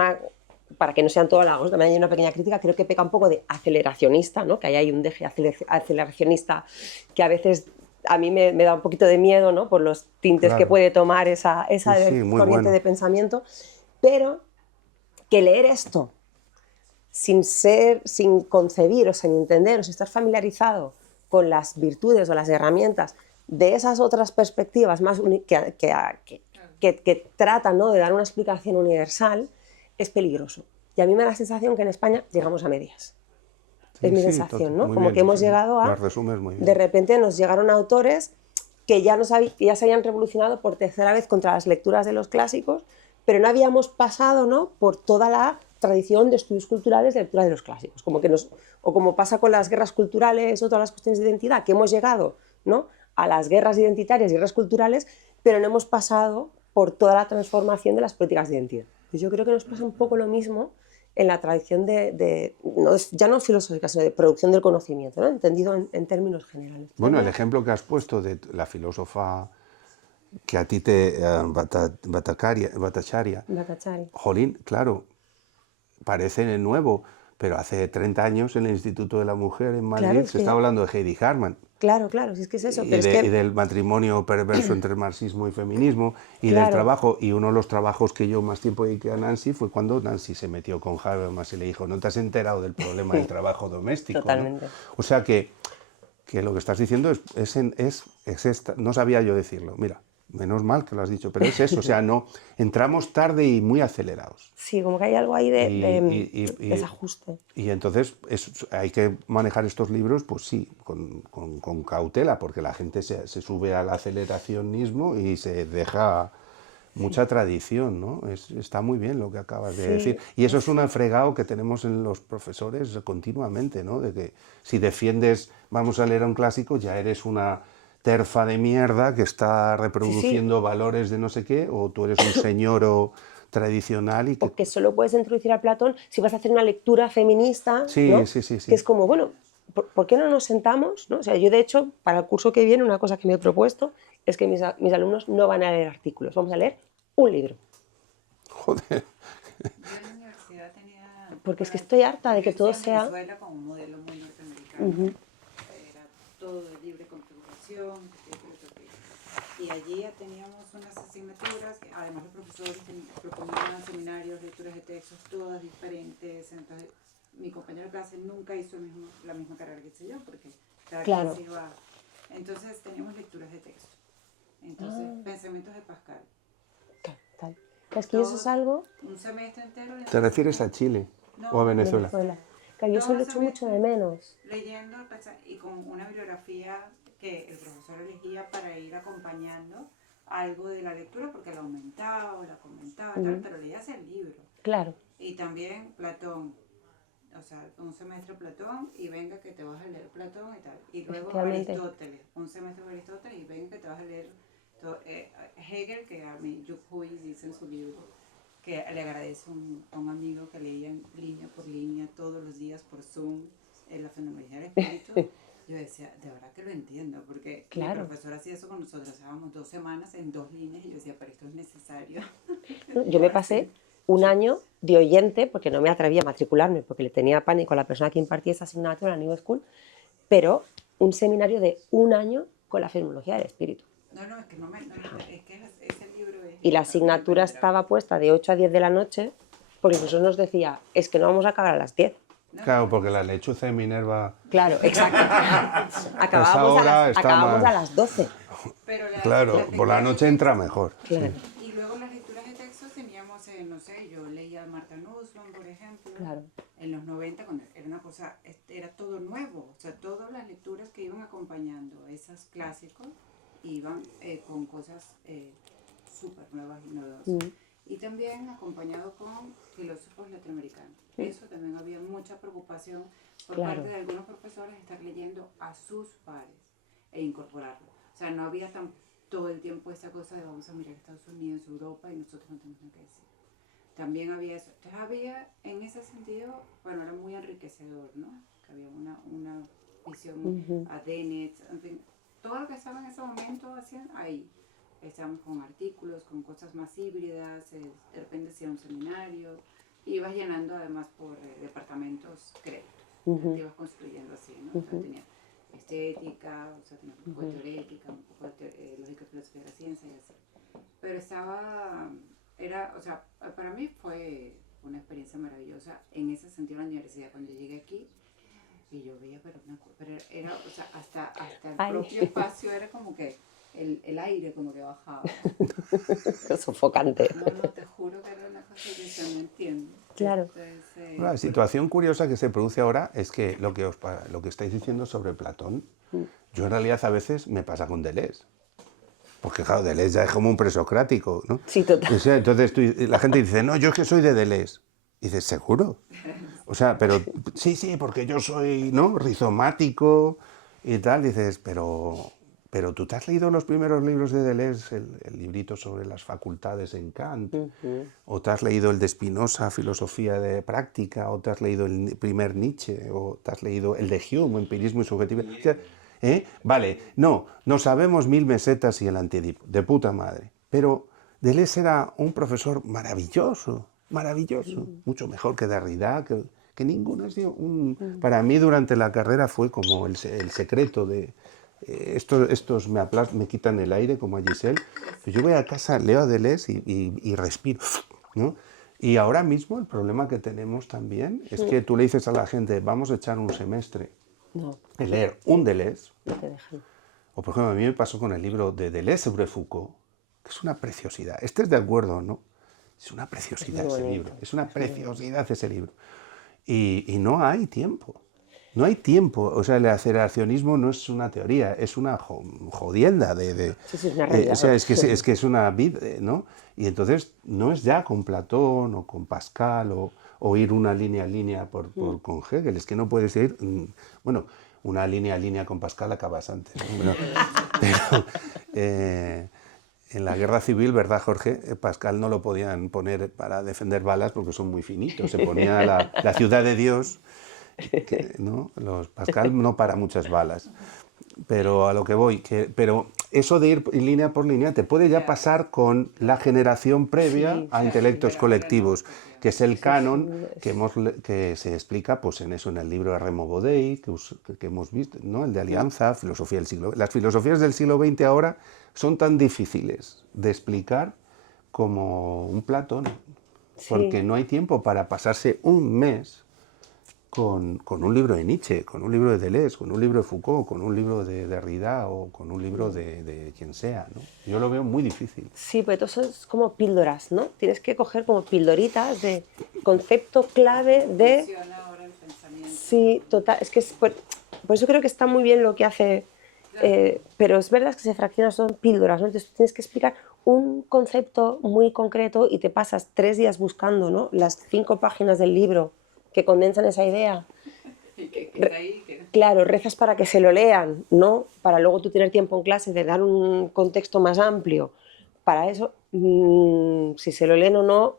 para que no sean todos halagos, también hay una pequeña crítica, creo que peca un poco de aceleracionista, ¿no? Que ahí hay un deje aceleracionista que a veces a mí me da un poquito de miedo, ¿no? Por los tintes Claro. que puede tomar esa Sí, muy corriente bueno. de pensamiento, pero que leer esto sin concebir o sin entender o sin estar familiarizado con las virtudes o las herramientas de esas otras perspectivas más que tratan, ¿no? de dar una explicación universal, es peligroso. Y a mí me da la sensación que en España llegamos a medias. Sí, Es mi sí, sensación, ¿no? muy Como bien, que hemos sí, llegado lo a... resumes muy bien. De repente nos llegaron autores que ya se habían revolucionado por tercera vez contra las lecturas de los clásicos, pero no habíamos pasado, ¿no? por toda la tradición de estudios culturales de lectura de los clásicos. O como pasa con las guerras culturales o todas las cuestiones de identidad, que hemos llegado, ¿no? a las guerras identitarias y guerras culturales, pero no hemos pasado por toda la transformación de las políticas de identidad. Pues yo creo que nos pasa un poco lo mismo en la tradición ya no filosófica, sino de producción del conocimiento, ¿no? entendido en términos generales. Bueno, el ejemplo que has puesto de la filósofa que a ti te... Bhattacharya, Bhattacharya. jolín, claro, parece nuevo, pero hace 30 años en el Instituto de la Mujer en Madrid Claro, es se que estaba hablando de Heidi Harman Claro, si es que es eso. y, Pero es que, y del matrimonio perverso entre marxismo y feminismo y del Claro. trabajo. Y uno de los trabajos que yo más tiempo dediqué a Nancy fue cuando Nancy se metió con Habermas y le dijo, ¿no te has enterado del problema del trabajo doméstico? ¿no? Totalmente. O sea que lo que estás diciendo es esta, no sabía yo decirlo, mira, menos mal que lo has dicho, pero es eso, o sea, no, entramos tarde y muy acelerados. sí, como que hay algo ahí de Y- desajuste. Y entonces hay que manejar estos libros, pues sí, con cautela, porque la gente se sube al aceleracionismo y se deja mucha tradición, ¿no? Está muy bien lo que acabas de Sí, decir. Y eso es un fregado que tenemos en los profesores continuamente, ¿no? De que si defiendes, vamos a leer a un clásico, ya eres una terfa de mierda que está reproduciendo valores de no sé qué, o tú eres un señor tradicional y que... Porque solo puedes introducir a Platón si vas a hacer una lectura feminista, Sí, ¿no? sí. Que es como, bueno, ¿por qué no nos sentamos? ¿no? O sea, yo de hecho, para el curso que viene, una cosa que me he propuesto es que mis alumnos no van a leer artículos, vamos a leer un libro. Joder. Yo en la universidad tenía... Porque es que estoy harta de que todo Venezuela sea... Venezuela como un modelo muy norteamericano. Ujú. Era todo de libre configuración. Y allí teníamos unas asignaturas, que además los profesores proponían seminarios, lecturas de textos, todas diferentes. Entonces, mi compañero de clase nunca hizo la misma carrera que hice yo, porque cada Claro. quien se iba... Entonces, teníamos lecturas de texto. Entonces, pensamientos de Pascal. Tal. Es que eso es algo... Un semestre entero... ¿Te refieres a Chile No, o a Venezuela? Claro, yo eso Todo lo echo eso mucho de mismo. menos. Leyendo y con una bibliografía que el profesor elegía para ir acompañando algo de la lectura, porque la aumentaba o la comentaba, tal, pero leías el libro. Claro. Y también Platón, o sea, un semestre Platón y venga que te vas a leer Platón y tal. Y luego Efectivamente. Aristóteles, un semestre de Aristóteles y venga que te vas a leer Hegel, que a mí Jujuy dice en su libro, que le agradece a un amigo que leía línea por línea todos los días por Zoom en la fenomenología del espíritu. Yo decía, de verdad que lo entiendo, porque Claro. mi profesor hacía eso con nosotros, estábamos 2 semanas en 2 líneas y yo decía, pero esto es necesario. Yo me pasé un año de oyente, porque no me atrevía a matricularme, porque le tenía pánico a la persona que impartía esa asignatura en la New School, pero un seminario de un año con la fenomenología del espíritu. No, es que es que ese libro es... Y la asignatura estaba puesta de 8 a 10 de la noche porque nosotros nos decía, es que no vamos a acabar a las 10. Claro, porque la lechuza de Minerva... Claro, exacto. Acabábamos, hora está acabábamos más- a las 12. Pero Claro, las por la lecturas noche de entra texto- mejor. Claro, Y luego las lecturas de textos teníamos, no sé, yo leía a Marta Nussbaum, por ejemplo, claro. en los 90, cuando era una cosa, era todo nuevo, o sea, todas las lecturas que iban acompañando esos clásicos iban con cosas súper nuevas y novedosas. Y también acompañado con filósofos latinoamericanos. Eso también había mucha preocupación por Claro. parte de algunos profesores estar leyendo a sus pares e incorporarlo. O sea, no había todo el tiempo esa cosa de vamos a mirar Estados Unidos, Europa y nosotros no tenemos nada que decir. También había eso. Entonces había, en ese sentido, bueno, era muy enriquecedor, ¿no? Que había una visión a Dennett, en fin, todo lo que estaba en ese momento hacían ahí. Estábamos con artículos, con cosas más híbridas, de repente hacía un seminario, y ibas llenando además por departamentos créditos, te ibas construyendo así, ¿no? O sea, tenía estética, o sea, tenía un poco de teorética, un poco de lógica y filosofía de la ciencia y así. Pero o sea, para mí fue una experiencia maravillosa en ese sentido en la universidad. Cuando llegué aquí, y yo veía, pero era, o sea, hasta el Ay. propio espacio era como que el aire como que bajaba. Sofocante. No, te juro que era una cosa que yo no entiendo. Claro. Entonces, La situación curiosa que se produce ahora es que lo que estáis diciendo sobre Platón, yo en realidad a veces me pasa con Deleuze. Porque claro, Deleuze ya es como un presocrático, ¿no? Sí, total. O sea, entonces la gente dice, no, yo es que soy de Deleuze. Y dices, ¿seguro? O sea, pero sí, porque yo soy, ¿no? Rizomático y tal. Dices, pero tú te has leído los primeros libros de Deleuze, el librito sobre las facultades en Kant, o te has leído el de Spinoza, Filosofía de Práctica, o te has leído el primer Nietzsche, o te has leído el de Hume, Empirismo y Subjetividad. O sea, vale, no sabemos 1000 mesetas y el Antiedipo, de puta madre. Pero Deleuze era un profesor maravilloso, mucho mejor que Derrida, que ninguno. Para mí durante la carrera fue como el secreto de... estos me quitan el aire, como a Giselle. Yo voy a casa, leo a Deleuze y respiro, ¿no? Y ahora mismo el problema que tenemos también es que tú le dices a la gente, vamos a echar un semestre No, de leer un Deleuze, no te dejan. o por ejemplo a mí me pasó con el libro de Deleuze sobre Foucault, que es una preciosidad. ¿Estés de acuerdo o no? Es una preciosidad ese libro, es una preciosidad ese libro. Y no hay tiempo. No hay tiempo, o sea, el aceleracionismo no es una teoría, es una jodienda de Sí, es una realidad. o sea, es que es una vida, ¿no? Y entonces no es ya con Platón o con Pascal o ir una línea a línea con Hegel, es que no puedes ir, bueno, una línea a línea con Pascal acabas antes, ¿no? Pero en la guerra civil, ¿verdad, Jorge? Pascal no lo podían poner para defender balas porque son muy finitos, se ponía la ciudad de Dios... ¿no? Pascal no para muchas balas, pero a lo que voy, pero eso de ir línea por línea te puede ya pasar con la generación previa a intelectos colectivos, que es el canon que se explica pues en eso, en el libro de Remo Bodei, que hemos visto, ¿no? El de Alianza, filosofía del siglo. Las filosofías del siglo XX ahora son tan difíciles de explicar como un Platón, porque no hay tiempo para pasarse un mes con un libro de Nietzsche, con un libro de Deleuze, con un libro de Foucault, con un libro de Derrida o con un libro de quien sea, ¿no? Yo lo veo muy difícil. Sí, pero todo eso es como píldoras, ¿no? Tienes que coger como pildoritas de concepto clave de... funciona ahora el pensamiento. Sí, total. Es que por eso creo que está muy bien lo que hace... pero es verdad que se fracciona, son píldoras, ¿no? Entonces tienes que explicar un concepto muy concreto y te pasas 3 días buscando, ¿no? Las 5 páginas del libro que condensan esa idea. Y que está ahí, que... Claro, rezas para que se lo lean, ¿no? Para luego tú tener tiempo en clase de dar un contexto más amplio. Para eso, si se lo leen o no,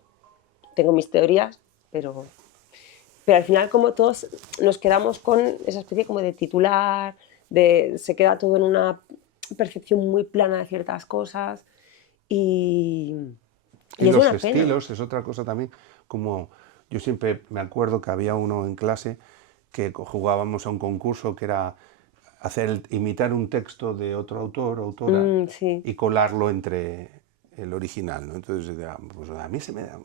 tengo mis teorías, pero al final como todos nos quedamos con esa especie como de titular, se queda todo en una percepción muy plana de ciertas cosas y es los una pena. estilos es otra cosa también, como yo siempre me acuerdo que había uno en clase que jugábamos a un concurso que era imitar un texto de otro autor o autora sí. y colarlo entre el original, ¿no? Entonces, pues a mí se me da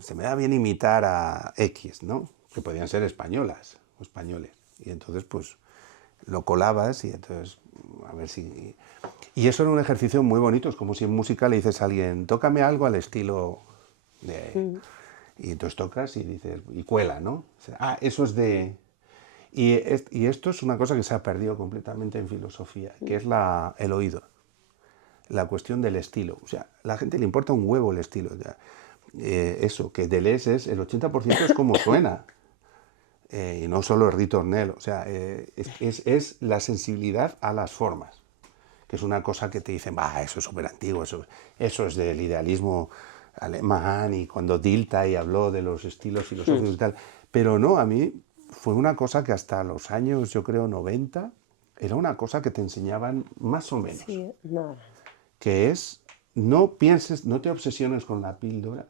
se me da bien imitar a X, ¿no? Que podían ser españolas o españoles. Y entonces, pues, lo colabas y entonces, a ver si... Y eso era un ejercicio muy bonito, es como si en música le dices a alguien, tócame algo al estilo de... Y entonces tocas y dices, y cuela, ¿no? O sea, eso es de... Y esto es una cosa que se ha perdido completamente en filosofía, que es el oído, la cuestión del estilo. O sea, a la gente le importa un huevo el estilo. O sea, eso, que Deleuze es, el 80% es como suena. Y no solo el ritornello, o sea, es la sensibilidad a las formas, que es una cosa que te dicen, bah, eso es súper antiguo, eso es del idealismo alemán, y cuando Dilthey habló de los estilos filosóficos y tal, pero no, a mí fue una cosa que hasta los años, yo creo, 90, era una cosa que te enseñaban más o menos, Sí, nada. que es, no pienses, no te obsesiones con la píldora,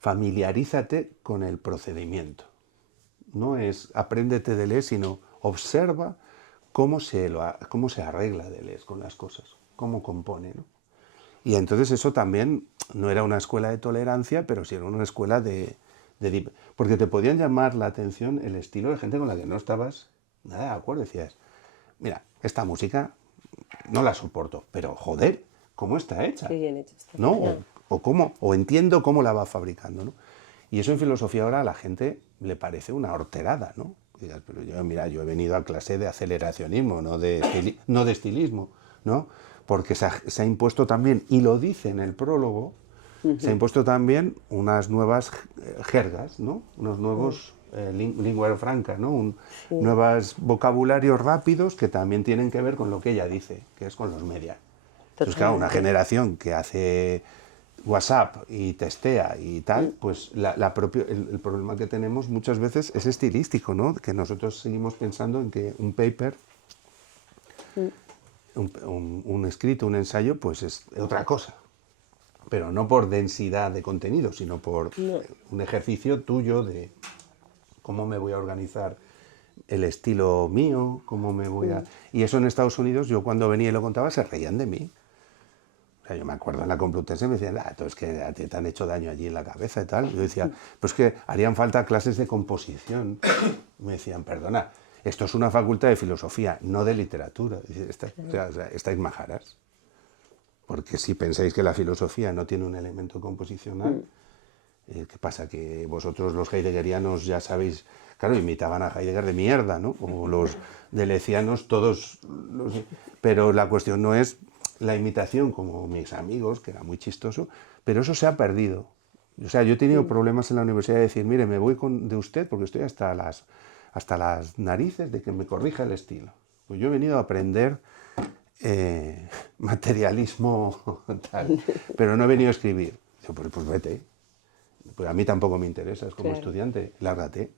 familiarízate con el procedimiento. No es apréndete de Deleuze, sino observa cómo se arregla Deleuze con las cosas, cómo compone, ¿no? Y entonces eso también no era una escuela de tolerancia, pero sí era una escuela porque te podían llamar la atención el estilo de gente con la que no estabas nada de acuerdo. Decías, mira, esta música no la soporto, pero joder, ¿cómo está hecha? Qué bien hecho está. ¿No? O entiendo cómo la va fabricando, ¿no? Y eso en filosofía ahora a la gente le parece una horterada, ¿no? Digas, pero yo he venido a clase de aceleracionismo, no de estilismo, ¿no? Porque se ha impuesto también, y lo dice en el prólogo, se ha impuesto también unas nuevas jergas, ¿no? Unos nuevos lingua franca, ¿no? Nuevos vocabularios rápidos que también tienen que ver con lo que ella dice, que es con los media. Entonces, claro, una generación que hace WhatsApp y testea y tal, pues el problema que tenemos muchas veces es estilístico, ¿no? Que nosotros seguimos pensando en que un paper, un escrito, un ensayo, pues es otra cosa. Pero no por densidad de contenido, sino por un ejercicio tuyo de cómo me voy a organizar el estilo mío, cómo me voy a... Y eso en Estados Unidos, yo cuando venía y lo contaba, se reían de mí. O sea, yo me acuerdo en la Complutense me decían, es que a ti te han hecho daño allí en la cabeza y tal. Yo decía, pues que harían falta clases de composición. Me decían, perdona, esto es una facultad de filosofía, no de literatura. Estáis majaras. Porque si pensáis que la filosofía no tiene un elemento composicional, ¿qué pasa? Que vosotros los heideggerianos ya sabéis, claro, imitaban a Heidegger de mierda, ¿no? O los deleuzianos todos, pero la cuestión no es la imitación como mis amigos, que era muy chistoso, pero eso se ha perdido. O sea, yo he tenido problemas en la universidad de decir, mire, me voy de usted porque estoy hasta las narices de que me corrija el estilo. Pues yo he venido a aprender materialismo tal, pero no he venido a escribir. Yo, pues vete. Pues a mí tampoco me interesas como estudiante, lárgate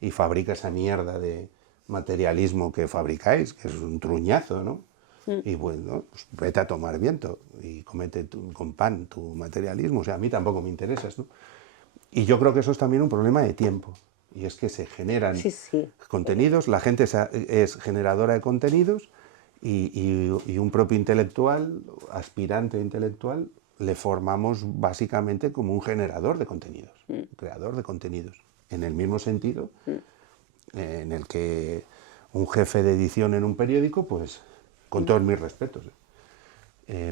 y fabrica esa mierda de materialismo que fabricáis, que es un truñazo, ¿no? Y bueno, pues vete a tomar viento y comete con pan tu materialismo. O sea, a mí tampoco me interesas, ¿no? Y yo creo que eso es también un problema de tiempo. Y es que se generan contenidos, la gente es generadora de contenidos y un propio intelectual, aspirante intelectual, le formamos básicamente como un generador de contenidos, un creador de contenidos. En el mismo sentido en el que un jefe de edición en un periódico, pues con todos mis respetos,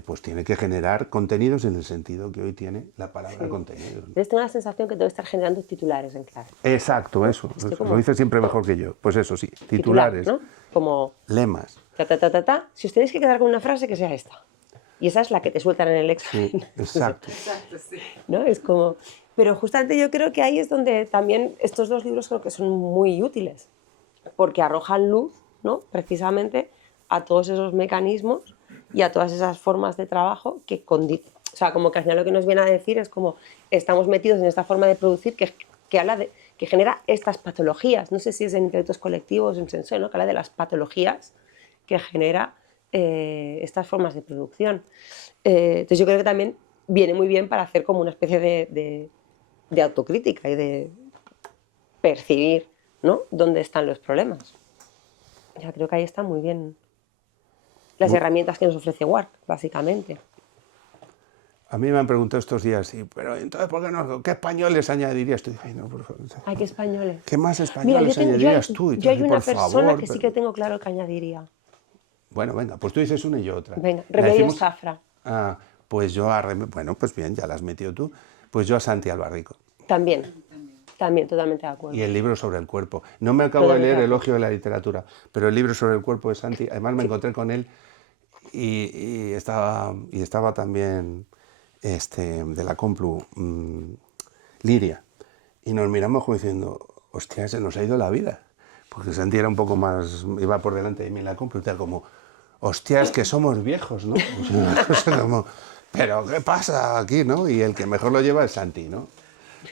pues tiene que generar contenidos en el sentido que hoy tiene la palabra contenido, ¿no? Entonces tengo la sensación que tengo que estar generando titulares en clase. Exacto, eso lo dice siempre mejor que yo. Pues eso sí, titulares, ¿no? Como lemas. Si os tenéis que quedar con una frase, que sea esta. Y esa es la que te sueltan en el examen. Sí, exacto. Exacto, sí. ¿No? Es como... Pero justamente yo creo que ahí es donde también estos dos libros creo que son muy útiles, porque arrojan luz, ¿no? Precisamente a todos esos mecanismos y a todas esas formas de trabajo que o sea, como que al final lo que nos viene a decir es como estamos metidos en esta forma de producir que habla de, que genera estas patologías. No sé si es en intelectos colectivos o en sensor, ¿no? Que habla de las patologías que genera estas formas de producción. Entonces yo creo que también viene muy bien para hacer como una especie de autocrítica y de percibir, ¿no? Dónde están los problemas. Ya creo que ahí están muy bien las herramientas que nos ofrece Wark, básicamente. A mí me han preguntado estos días, sí, pero entonces, ¿por qué no? ¿Qué españoles añadirías tú? Ay, no, por favor. Ay, qué españoles. ¿Qué más Mira, españoles añadirías tú? Y tú yo hay así, una por persona favor, que sí pero- que tengo claro que añadiría. Bueno, venga, pues tú dices una y yo otra. Venga, La Remedios decimos- Zafra. Ah, pues yo a Bueno, pues bien, ya la has metido tú. Pues yo a Santi Albarrico. También, totalmente de acuerdo. Y el libro sobre el cuerpo. No me acabo de Totalmente leer de acuerdo. Elogio de la literatura, pero el libro sobre el cuerpo de Santi, además me encontré con él y estaba también de la Complu, Lidia. Y nos miramos como diciendo, hostia, se nos ha ido la vida. Porque Santi era un poco más, iba por delante de mí en la Complu y tal, como, hostias, que somos viejos, ¿no? O sea, una cosa como, pero ¿qué pasa aquí, no? Y el que mejor lo lleva es Santi, ¿no?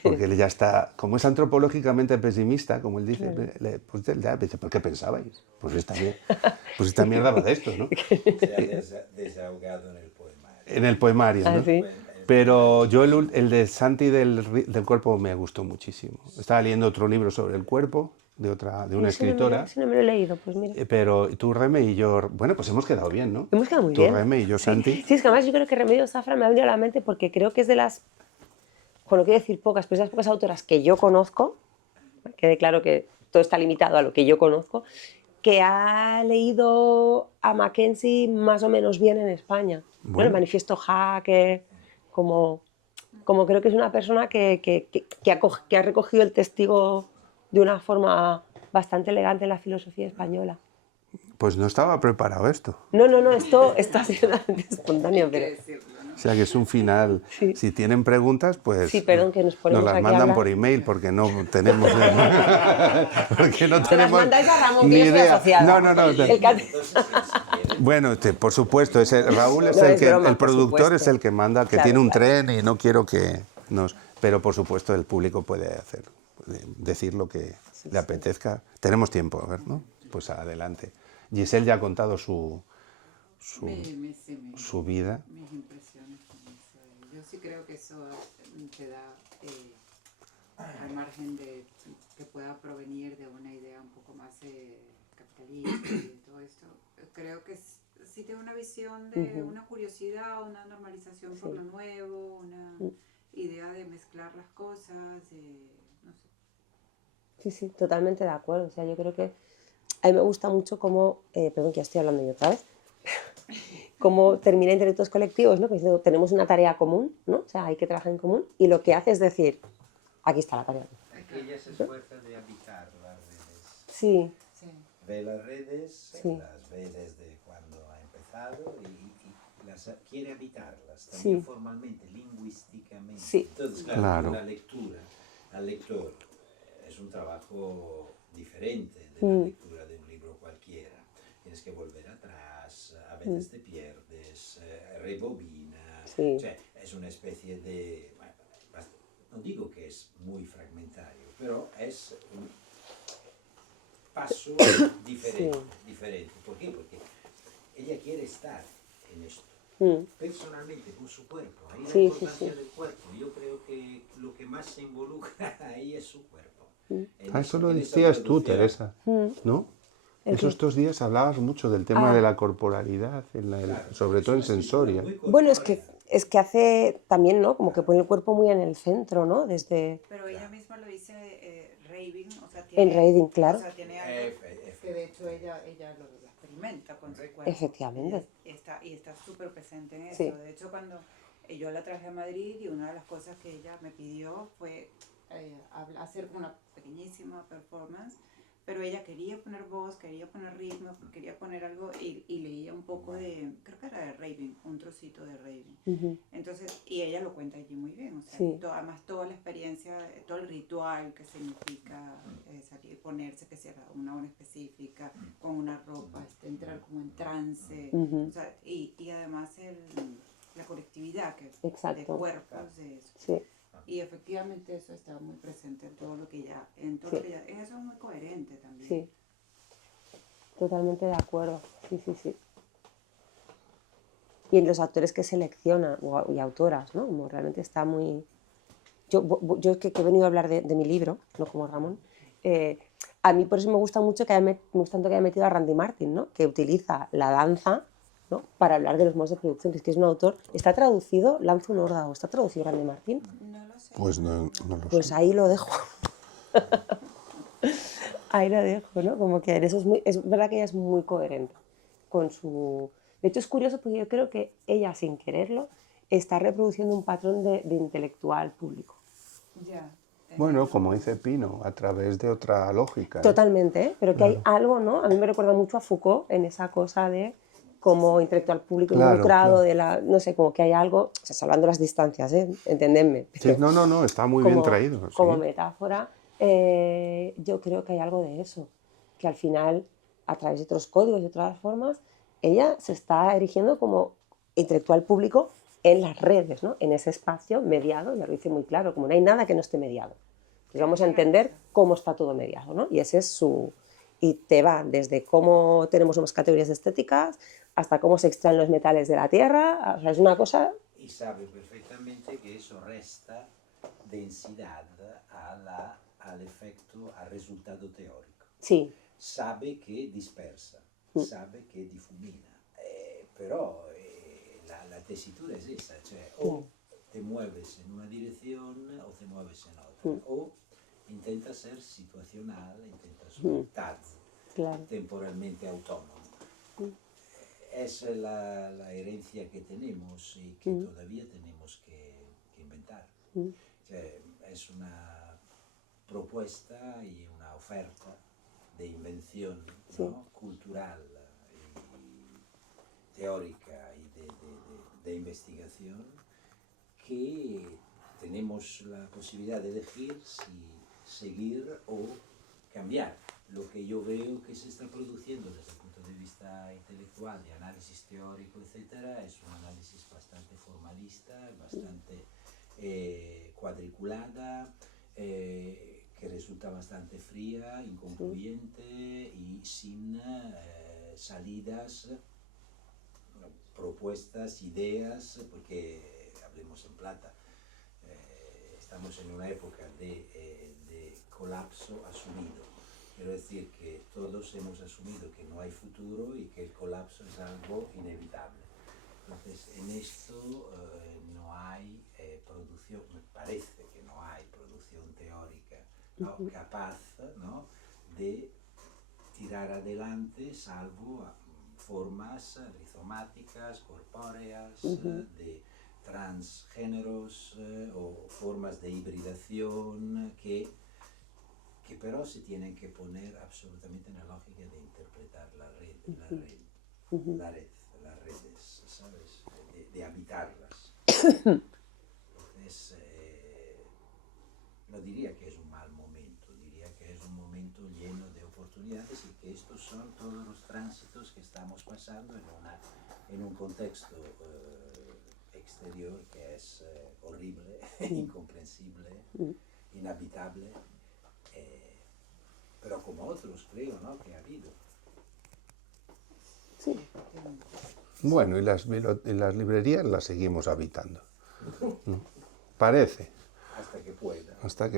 Porque él ya está, como es antropológicamente pesimista, como él dice, pues él ya dice, ¿por qué pensabais? Pues esta mierda va de esto, ¿no? Se ha desahogado en el poemario. En el poemario, Ah, ¿no? sí. Pero yo el de Santi del cuerpo me gustó muchísimo. Estaba leyendo otro libro sobre el cuerpo, de una escritora. Ese no me lo he leído, pues mira. Pero tú, Reme, y yo... Bueno, pues hemos quedado bien, ¿no? Hemos quedado muy tú, bien. Reme, y yo, Santi. Sí, es que además yo creo que Remedios Zafra me ha venido a la mente porque creo que es de las, bueno, quiero decir pocas, pero es de las pocas autoras que yo conozco, quede claro que todo está limitado a lo que yo conozco, que ha leído a Mackenzie más o menos bien en España. ¿No? Bueno. El manifiesto Hacker, como creo que es una persona que ha recogido el testigo de una forma bastante elegante en la filosofía española. Pues no estaba preparado esto. No, esto ha sido totalmente espontáneo, pero... O sea, que es un final. Sí. Si tienen preguntas, pues Sí, perdón, que nos ponemos las aquí a mandan hablar. por email porque no tenemos porque no Se las tenemos mandáis a Ramón, ni que yo soy idea. asociada. No. El cat- Bueno, por supuesto, Raúl es No, el es que broma, el por productor supuesto. es el que manda, que Claro, tiene un claro. tren y no quiero que nos. Pero por supuesto el público puede decir lo que le apetezca. Tenemos tiempo, a ver, ¿no? Pues adelante. Giselle ya ha contado su vida. Mis impresiones con eso. Yo sí creo que eso te da, al margen de que pueda provenir de una idea un poco más capitalista y de todo esto, creo que sí te da una visión de una curiosidad, una normalización por lo nuevo, una idea de mezclar las cosas, no sé. Sí, totalmente de acuerdo. O sea, yo creo que a mí me gusta mucho cómo, perdón que ya estoy hablando yo otra vez, cómo termina Intelectos Colectivos, ¿no? Que diciendo, tenemos una tarea común, ¿no? O sea, hay que trabajar en común y lo que hace es decir, aquí está la tarea. Ella se esfuerza de habitar las redes. Sí, Sí. Ve las redes, Sí. las ve desde cuando ha empezado y quiere habitarlas, también Sí. formalmente, lingüísticamente. Sí. Entonces, Claro. la lectura al lector es un trabajo diferente de la lectura de un libro cualquiera. Tienes que volver atrás, a veces te pierdes, rebobinas. Sí. O sea, es una especie de... bueno, no digo que es muy fragmentario, pero es un paso diferente. ¿Por qué? Porque ella quiere estar en esto. Personalmente, con su cuerpo. Ahí la Sí, importancia sí. del cuerpo. Yo creo que lo que más se involucra ahí es su cuerpo. Eso lo en esa decías tú, producción. Teresa, ¿no? Estos días hablabas mucho del tema de la corporalidad, sobre todo en sensoria. Muy Bueno, corporal. es que hace también, ¿no? Como que pone el cuerpo muy en el centro, ¿no? Desde... Pero ella misma lo dice raving, o sea, En raving, claro. O sea, tiene algo que de hecho ella lo experimenta con su cuerpo. Efectivamente. Y está súper presente en eso. Sí. De hecho, cuando yo la traje a Madrid y una de las cosas que ella me pidió fue hacer una pequeñísima performance, pero ella quería poner voz, quería poner ritmo, quería poner algo y leía un poco de, creo que era de raving, un trocito de raving. Entonces, y ella lo cuenta allí muy bien, o sea, Sí. además toda la experiencia, todo el ritual que significa salir, ponerse, que sea una hora específica, con una ropa, entrar como en trance, o sea, y además la colectividad que Exacto. de cuerpos, de eso. Sí, Y efectivamente eso está muy presente en todo lo que ella, Sí. eso es muy coherente también. sí. Totalmente de acuerdo. Sí. Y en los autores que selecciona, y autoras, ¿no? Como realmente está muy... Yo que he venido a hablar de mi libro, no como Ramón, a mí por eso me gusta mucho me gusta tanto que haya metido a Randy Martin, ¿no? Que utiliza la danza ¿no? Para hablar de los modos de producción, que es un autor. ¿Está traducido Lanzo un órdago? ¿Está traducido Grande Martín? No lo sé. Pues no lo Pues sé. ahí lo dejo. Ahí lo dejo, ¿no? Como que en eso es verdad que ella es muy coherente con su... De hecho es curioso porque yo creo que ella, sin quererlo, está reproduciendo un patrón de intelectual público. Ya. Bueno, como dice Pino, a través de otra lógica. ¿eh? Totalmente, ¿eh? Pero que hay algo, ¿no? A mí me recuerda mucho a Foucault en esa cosa de como intelectual público Claro, involucrado, claro. de la... No sé, como que hay algo, o sea, salvando las distancias, ¿eh? Entendedme. Sí, no, está muy bien traído. Como Sí. metáfora, yo creo que hay algo de eso, que al final, a través de otros códigos y otras formas, ella se está erigiendo como intelectual público en las redes, ¿no? En ese espacio mediado, ya lo dice muy claro, como no hay nada que no esté mediado. Pues vamos a entender cómo está todo mediado, ¿no? Y ese es su... Y te va desde cómo tenemos unas categorías estéticas hasta cómo se extraen los metales de la tierra, o sea, es una cosa... Y sabe perfectamente que eso resta densidad al efecto, al resultado teórico. Sí. Sabe que dispersa, sabe que difumina, pero la tesitura es esa, cioè o te mueves en una dirección o te mueves en otra, o intentas ser situacional, intentas estar Claro. temporalmente autónomo. Esa es la herencia que tenemos y que todavía tenemos que inventar. Es una propuesta y una oferta de invención, ¿no? Cultural y teórica y de investigación, que tenemos la posibilidad de elegir si seguir o cambiar. Lo que yo veo que se está produciendo desde el punto de vista intelectual, de análisis teórico, etc., es un análisis bastante formalista, bastante cuadriculada, que resulta bastante fría, inconcluyente y sin salidas, propuestas, ideas, porque hablemos en plata, estamos en una época de colapso asumido. Quiero decir que todos hemos asumido que no hay futuro y que el colapso es algo inevitable. Entonces, en esto no hay producción, me parece que no hay producción teórica, ¿no? Capaz, ¿no? De tirar adelante, salvo formas rizomáticas, corpóreas, de transgéneros o formas de hibridación que pero se tienen que poner absolutamente en la lógica de interpretar las redes, ¿sabes? De habitarlas. Entonces, no diría que es un mal momento, diría que es un momento lleno de oportunidades y que estos son todos los tránsitos que estamos pasando en un contexto exterior que es horrible, incomprensible, inhabitable. Pero como otros creo, ¿no? Que ha habido. Sí. Bueno, y las librerías las seguimos habitando. ¿No? Parece. Hasta que pueda. Hasta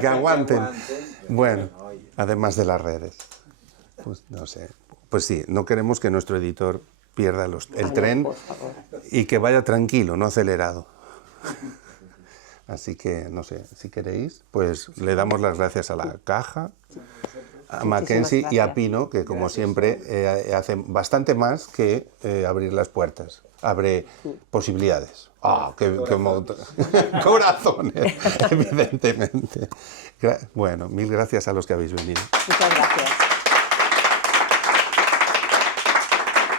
que aguanten. Bueno, además de las redes. Pues no sé. Pues sí, no queremos que nuestro editor pierda el tren por favor. y que vaya tranquilo, no acelerado. Así que, no sé, si queréis, pues le damos las gracias a la Caja, a Mackenzie y a Pino, que como siempre hacen bastante más que abrir las puertas. Abre posibilidades. Corazones, evidentemente. Bueno, mil gracias a los que habéis venido. Muchas gracias.